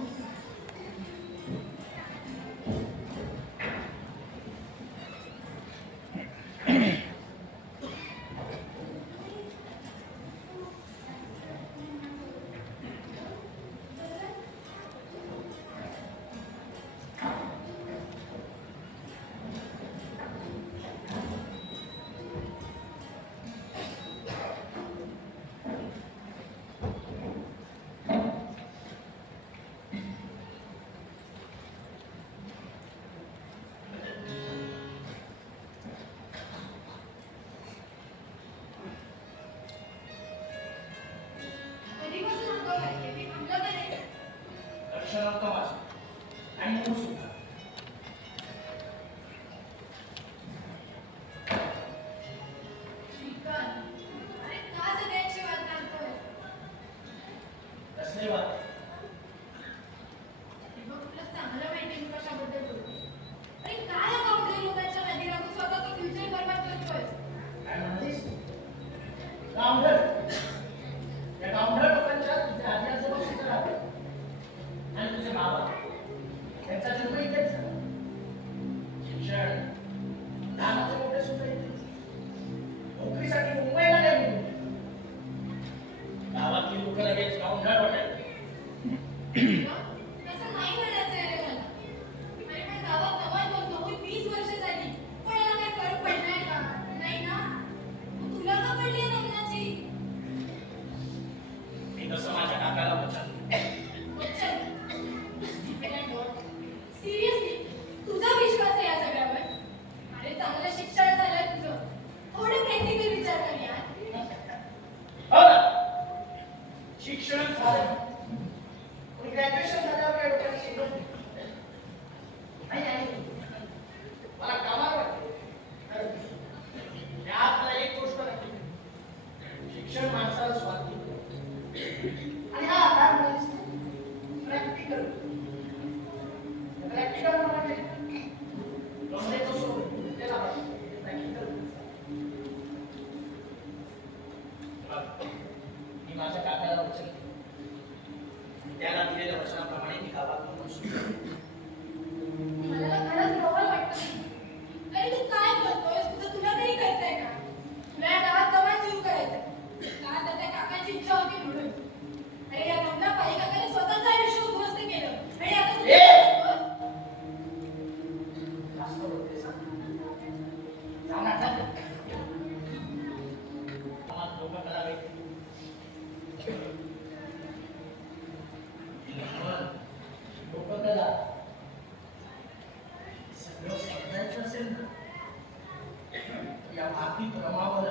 या मातीत रमावर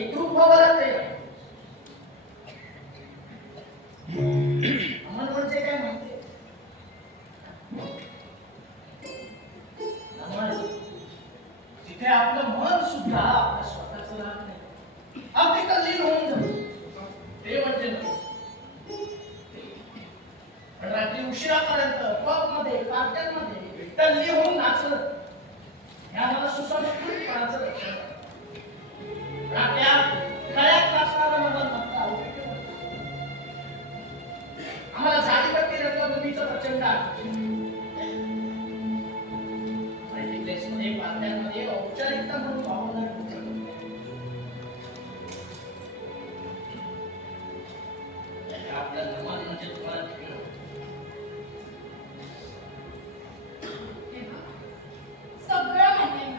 एकरूप व्हावं ते अमन म्हणजे काय माहितीये? अमन जिथे आपलं मन सुद्धा आपलं स्वतःच राहत नाही, अगदी तल्लीन होऊन जातं, ते म्हणजे नाही. पण रात्री उशिरापर्यंत पबमध्ये पार्ट्यांमध्ये तल्ली होऊन नाचलं ह्या मला सुसंस्कृतपणाचं लक्षण आहे. रात्या गळ्यात नाचणारं मन फक्त अवघड आम्हाला झाडीपट्टी रंगभूमीचं प्रचंड मल्टिप्लेक्समध्ये पार्ट्यांमध्ये औपचारिकता म्हणून वावरणार आपलं मन म्हणजे तुम्हाला ठेवणं. सगळं मान्य आहे.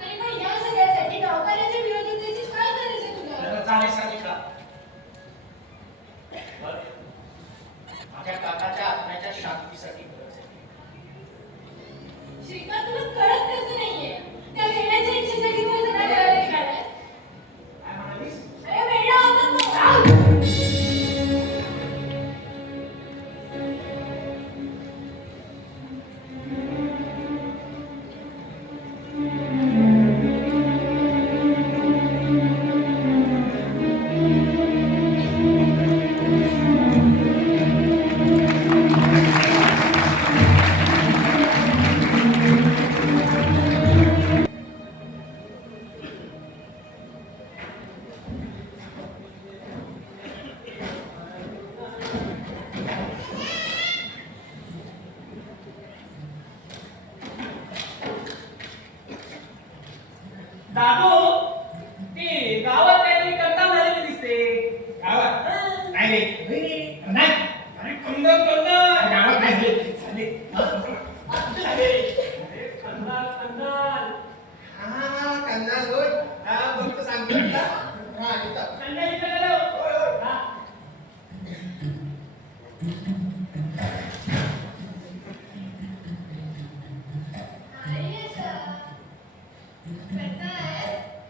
आणि मग या सगळ्यासाठी गावकऱ्याच्या विरोधात जायची काय गरज आहे तुला? त्याला चांगले सांगितलं. बरं. माझ्या काकाच्या आत्म्याच्या शांतीसाठी गरज आहे. श्रीकांत, तुला कळत कसं नाहीये? त्या वेड्याच्या इच्छेसाठी तू इथं काय करायला निघालायस? काय म्हणालीस? अरे वेडा होता तो. दादू ती गावात काहीतरी कंटाळ झालेली दिसते. गावात नाही रे, नाही. अरे कंदन कंदन गावात नाही झाले. झाले. अरे कंदन कंदन हा कंदाल होय. हा बघतो सांगतो तुला. हा येतात. कंदन इथं गेलो. होय होय. हा. अरे यशा, कसा आहेस?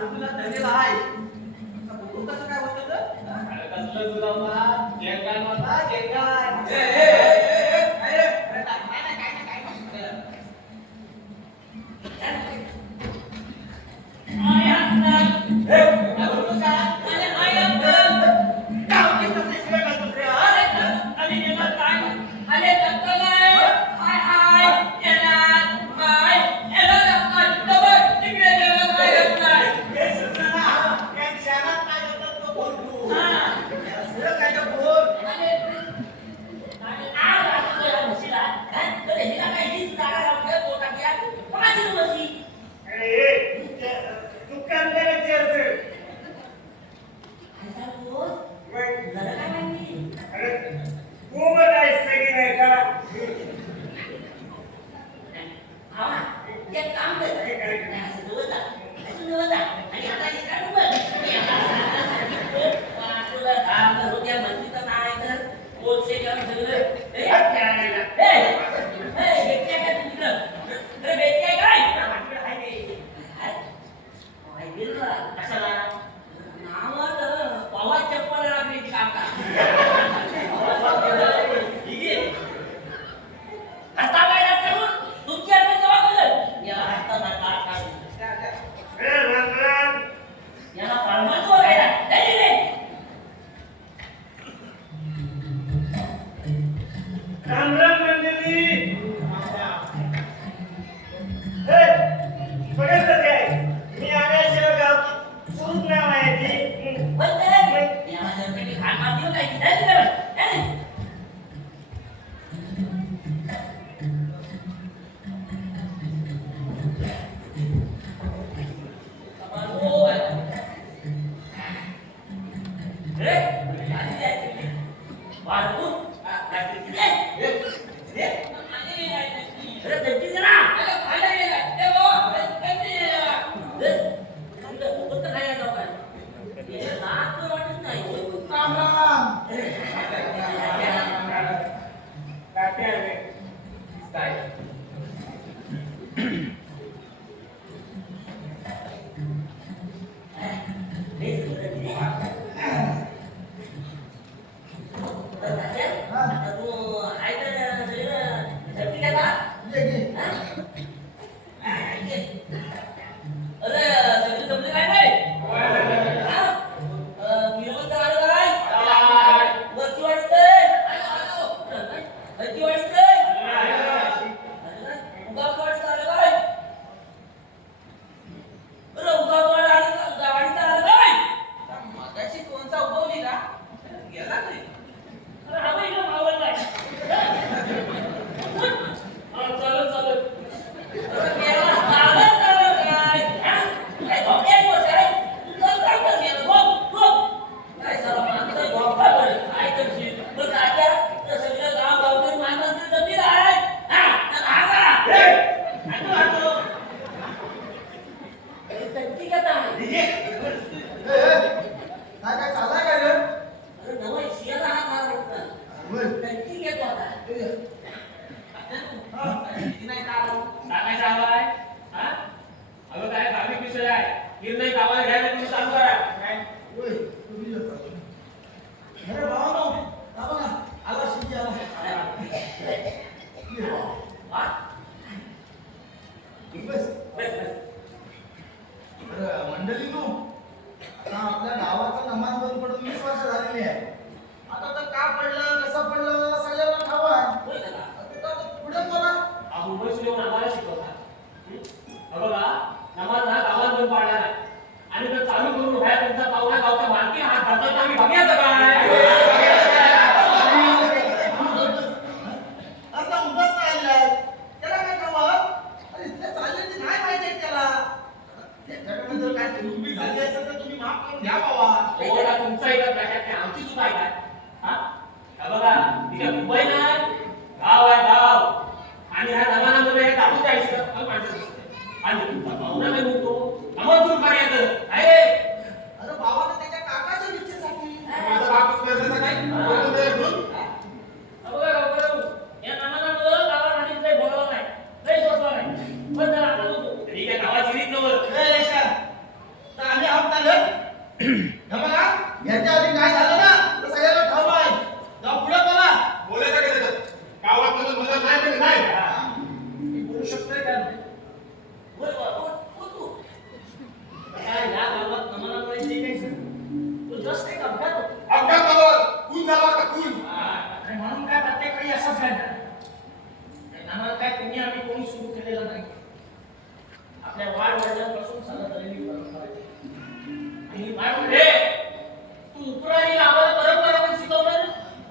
बाळगुला धनेला आहे आता बघू कसं काय होतं ग अरे कसलं तुला मला जेंगाल होता जेंगाल अरे काय नाही आय अंकल काय बोलतोस का अरे आय अंकल गाव किती दुसऱ्या का दुसऱ्या अरे अरे नेमकं काय अरे अंकल हाय हाय येणार हाय येणार अंकल डबल तिकडे गेलं काय अंकल हे सुद्धा ना या क्षणात काय होतं तो बोल तू हा असं काय तर बोल अरे अरे आ राखतोय म्हशीला तर हिला काय हीच जागा लावते पोटात या कोणाची म्हशी अरे दुकानदाराची असेल काय सांगतोस जरा काय माहिती अरे कोमट आहे सगळी नाही का हा एक काम कर असं जवळ जा असं जवळ जा आणि आता इकडे बघ तुला काम करू द्या म्हणती तर नाही तर पोटसे घेऊन सगळं ए ए ए भेटते काय तुझं अरे भेटते काय कशाला नावात पवा चप्पल लागली काम का हस्ता बाहेर करून तुमची अर्थ जमा केलं याला हस्ता धरला काढून ए रंगरान याला परमात्मा बघायला नाही रे रामराम मंडळी हे बघितलं काय मी आल्याशिवाय गाव सूट नाही माहिती बंद याला जर काही खाण मार देऊ काय नाही करत राम राम तात्या आले. काय ये घे अरे सगळी जमली काय नाही वरती वाटतंय वरती वाटतंय उगा वाटतं आलं काय अरे उगा वाटतं आलं काय मगाशी कोणता उगवली ना गेला नाही अरे हा बाई ना मावळलाय चालत चालत अरे मेला चालत चालत काय काय धोक्यात बसाय तू चल काय कर गेलं बघ काय साला माणसं धोका पडेल काय करशील बघ तात्या तर सगळं गाव गावकरी माणसांचं जमीन आहे हा तर हागा हातो संती कथा आहे काय चाललाय काय रे अरे नवं शियाला हात मार होता संती घेतो आता नाही का टाकायचं हवाय हा अगं काय धार्मिक विषय आहे निर्णय गावाला घ्यायला तुम्ही चालू करा काय ओय तुम्ही येता अरे बाबा बाबा आला शिकी आला ये बाबा बस अरे मंडळी नो आता आपल्या गावाचं नमान बंद पडून 20 वर्ष झालेली आहे आता तर का पडलं कसं पडलं सगळ्यांना ठाव आहे आता पुढे बोला अहो मुंबई येऊन आम्हाला शिकवतात बघा नमाज हा गावात बंद पाडणार आहे आणि जर चालू करून बाहेर तुमचा पाहुणा गावच्या मालकी हात धरतात तर आम्ही बघायचं काय आता उगाच राहिलाय त्याला काय ठाव अरे इथले चालले ते नाही माहिती त्याला त्याच्याकडे जर काय चूक झाली असेल तर तुम्ही माफ करून घ्या बाबा ओरडा तुमचा एका ब्रॅकेट काय आमची चूक आहे काय हा हे बघा तिथे मुंबई नाही गाव आहे गाव आणि ह्या जमान्यामध्ये हे दाबून जायची माणसं दिसते आणि तुमचा पाहुणा काय म्हणतो आम्हाला दूर करायचं आहे अरे बाबाने त्याच्या काकाच्या इच्छेसाठी माझा बाप करण्याचं काय बघा गावकरी या नामानामुळं गावाला आणि लय बोलावं नाही लय सोसलं नाही पण जरा आता बघू ठीक आहे गावाची रीत नव्हतं ए, लेशा, तर हे बघा, याच्या आधी काय झालं ना तर सगळ्यांना ठाऊक आहे. जाऊ पुढे बोला. बोलायचं काय त्याच्यात? गावात म्हणून म्हणलं नाही म्हणजे नाही. मी बोलू शकतोय का बोल बोल बोल बोल तू. काय या गावात नमनामुळे जे काही झालं, तो जस्ट एक अपघात होता. अपघात झाला, खून झाला आता खून. आणि म्हणून काय प्रत्येक वेळी असंच घडणार. नाना काय तुम्ही आम्ही कोणी सुरू केलेलं नाही. आपल्या वाढ वडिलांपासून चालत आलेली परंपरा आहे. आणि वाढ ए, तू उपराणी आम्हाला परंपरा पण शिकवणार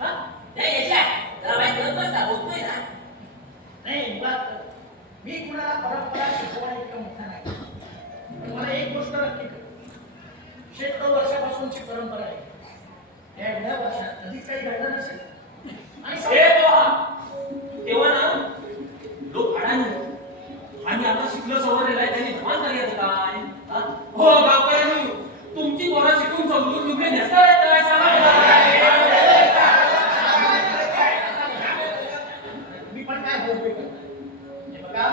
हा? नाही याच्या जरा माहिती नसता होतोय ना. नाही मुळात मी कुणाला परंपरा शिकवणं इतकं मोठा नाही. पण मला एक गोष्ट नक्की कळली. शेकडो वर्षापासूनची परंपरा आहे. या एवढ्या वर्षात कधीच काही घडलं नसेल. आणि ए सगळं- तेव्हा ना लोक अडाणी आणि आता शिकलं सवरलेलं आहे त्यांनी धमान करायचं काय हा? हो गावकऱ्यांनी तुमची पोरं शिकून समजून लुगडे नेसताय काय सांगा मी पण काय बोलतोय का? हे बघा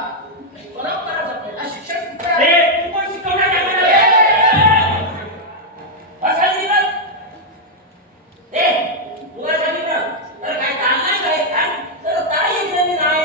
परंपरा जपायला शिक्षण कुठे आहे? ए, तू पण शिकवणार काय मला? बसायला दिलं? ए, उगाच आली ना. तर काय चालणार काय? हा? तर काय येत नाही.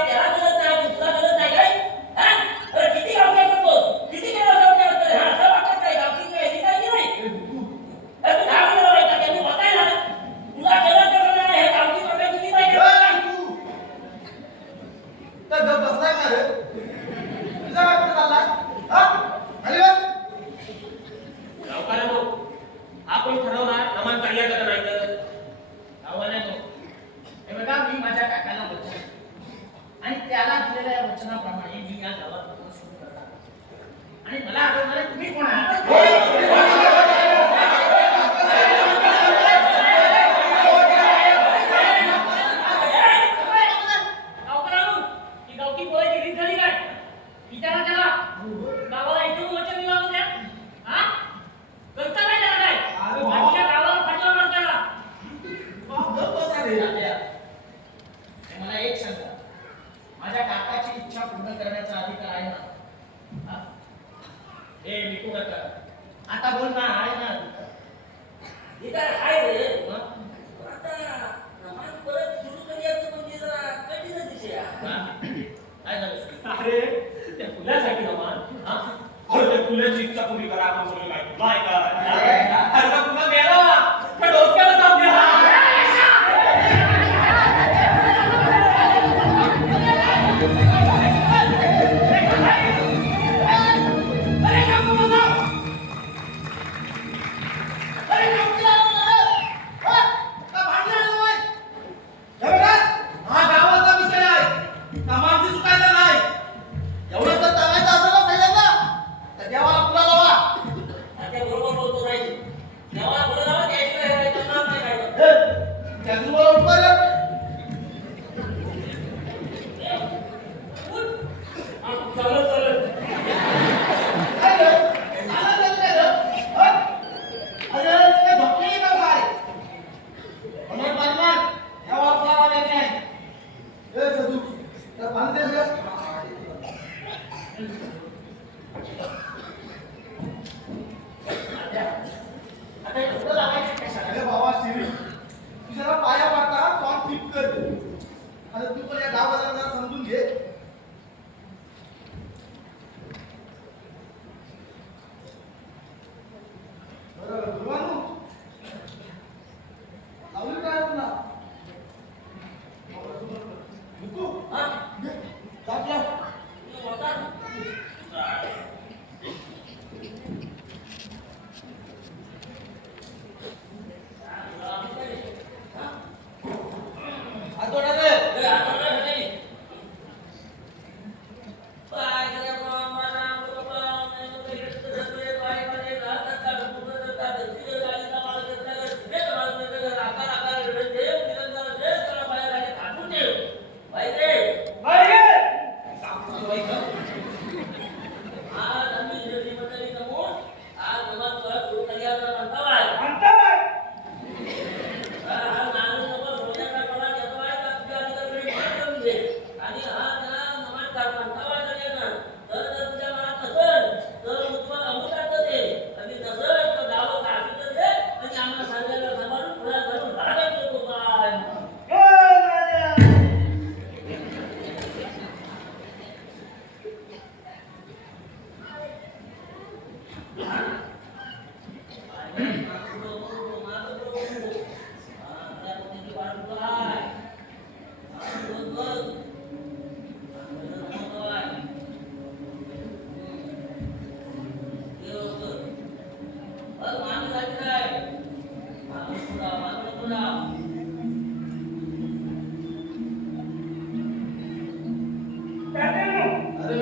अरे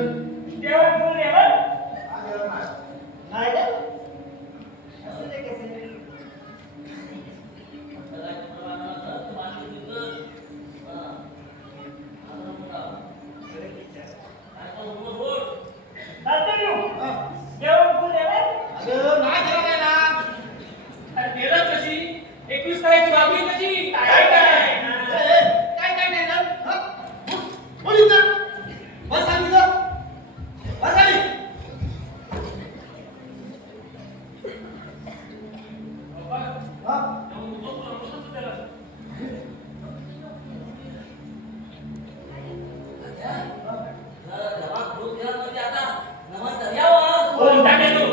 जेवण करून येणार हा जेवण आहे. नाही का असं ते कसं हा. जेवण करून येणार अरे नाही जेवण आहे ना. अरे तेलच कशी 21 तारीखची बाबी कशी काय काय ए, काय काय नाही ना? हा? बोल इथं. बस खाली इथं. बस खाली. हा? हो टाके तू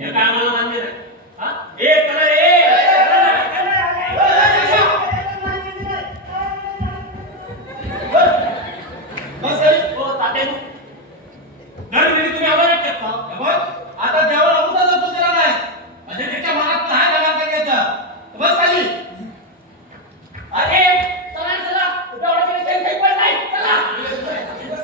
हे काय मला मान्य नाही हा ए चला रे बस खाली. हो ताते तू दरवेळी तुम्ही आवाज शकता हे बघ, आता देवाला अमृता जपून दिला नाही. म्हणजे त्याच्या मनात नाही घालायला लागायचं. बस खाली. अरे चला चला एवढा काही काही पण नाही चला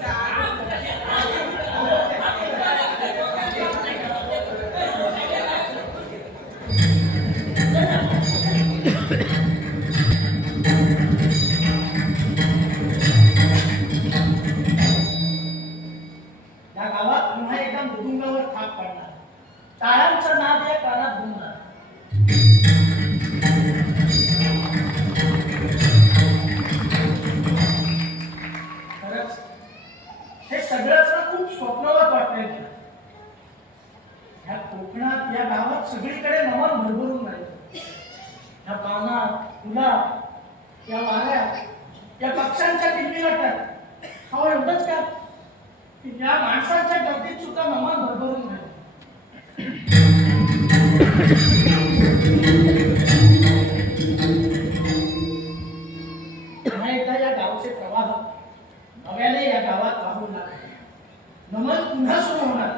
या गावात पुन्हा एकदा मृदुंगावर थाप पडणार टाळ्यांचा नाद या कानात घुमणार खरंच हे सगळंच ना खूप स्वप्नवत वाटतंय मला ह्या कोकणात या गावात सगळीकडे नमन भरभरून राहिलं ह्या पानात फुला या वाऱ्या या पक्ष्यांच्या किलबिलाटात अहो एवढंच का की या माणसाच्या गर्दीत सुद्धा नमन भरभरून राहिलं पुन्हा एकदा या गावचे प्रवाह नव्याने या गावात वाहू लागले नमन पुन्हा सुरू होणार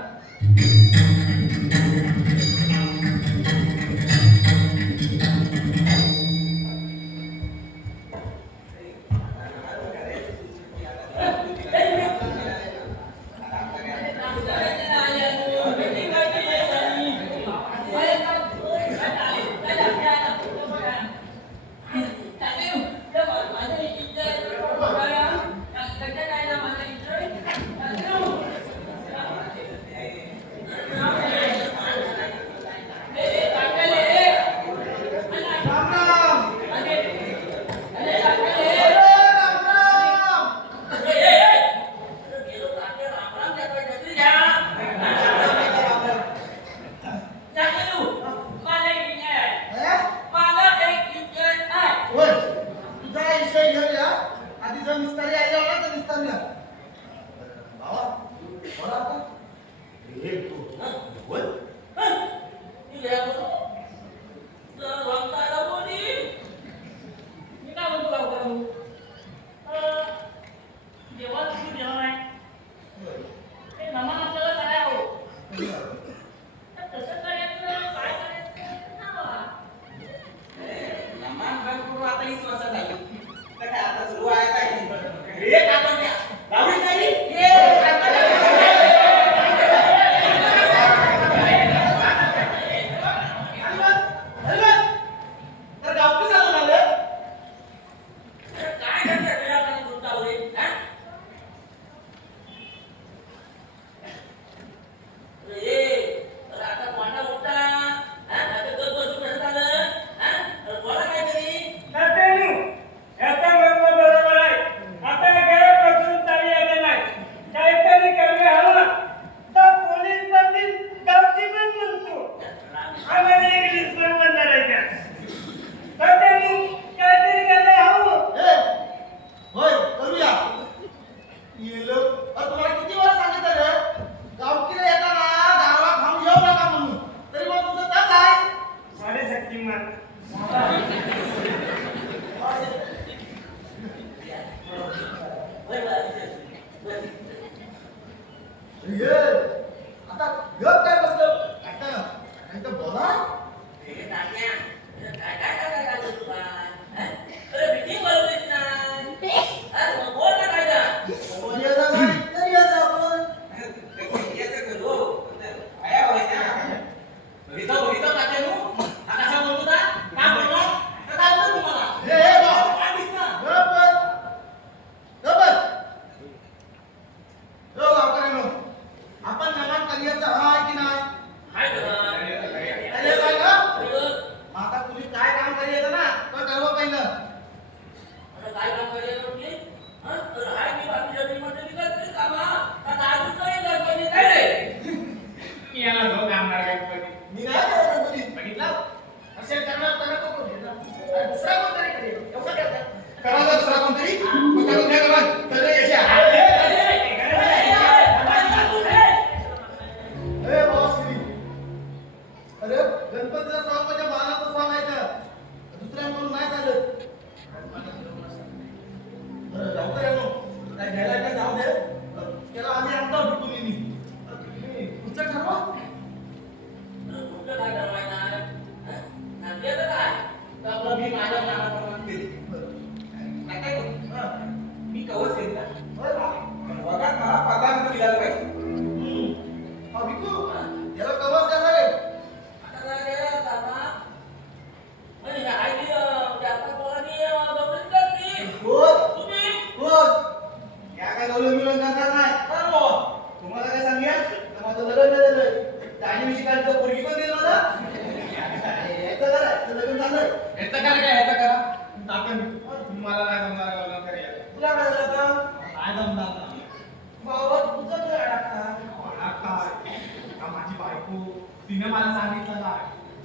राम राम. अरे राम राम. ए? होय. तुझा विषय घेऊया. आधी जो मिस्त्री आला होता तो मिस्त्री आला. भावा, बोला आता. ए, तू. बोल. मी काय म्हणतो गावकऱ्यांनो? जेव्हा तुम्ही जेवण आहे ते नमन आपल्याला करावं तर कसं करायचं काय करायचं सांगा. हे काका लावली नाही होय बा, बस. ये आता गप काय बसलं काय तर बोला हे तात्या, काय करतो तू काय? हं? अरे meeting बोलवलीस ना? अरे मग बोल ना काय का? बोल यायचा काय तरी यायचं आपण याचं करू. आया होय ना? बघितलं तात्या तू? हा कसा बोलतो ना? काय बोलला? तर काय बोलतो तुम्हाला? हे बा काय दिसतं? गप बस गप बस हो गावकऱ्यांनो आपण नमान करियाचा हाय की नाही काय करणार? अरे काय का अरे आता तुम्ही काय काम करायचं ना तर ठरवा पहिलं आता काय काम करायला म्हटली? हं? तर हाय मी बाकीच्या टीममध्ये निघत कामा. आता आजच नाही गणपती काय रे? मी याला झोप आणणार गणपती. मी नाही करत गणपती बघितलं? असेल करणार तर नको करू ना. दुसरा कोणतरी करेल एवढं काय करा जर दुसरा कोणतरी मग करून द्या गं. सगळे यश आहे. ए बॉस अरे गणपतीचा सण म्हणजे मानाचा सण आहे का दुसऱ्यांकडून नाही चालत बरं गावकऱ्यांनो काय घ्यायला काय जाऊ दे त्याला आम्ही आता भेटू तुम्ही पुढचं ठरवा कुठलं काय ठरवायचं? हं? ठरलेलं काय? तर आपलं मी माझ्या मनाप्रमाणे केली. काय काय करू? हं. मी कवच केली का? होय बा. बघा मला पदार्थ दिला पाहिजे. हा विकू याला कवच द्या रे आता काय केलं कामा? म्हणजे ह्या आईने, त्या आपल्या पोरांनी, दौडीत घातली. कोण तुम्ही? कोण या काय लवलं मिळून करणार नाही बरं बुवा. तुम्हाला काय सांगेल तर माझं लग्न नाही झालंय त्याच्याविषयी काय तुझं पोरगी पण दिली मला याचं करा याचं लग्न झालंय याचं करा काय ह्याचं करा. टाकन. मला नाही जमणार लग्न करायला. तुला काय झालं आता नाही जमणार ना. बाबा तुझं काय अडकता मला काय? आता माझी बायको तिने मला सांगितलं ना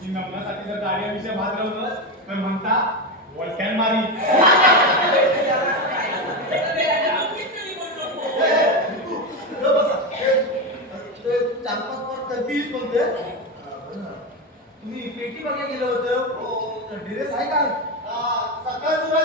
की लग्नासाठी जर गाड्याविषयी भाद्रवलं तर म्हणता वलक्यान मारी. किती बोललो नको. चार पाच वर करतील पण ते तुम्ही पेटी बघायला गेलं होतं ड्रेस आहे काय सकाळ सुद्धा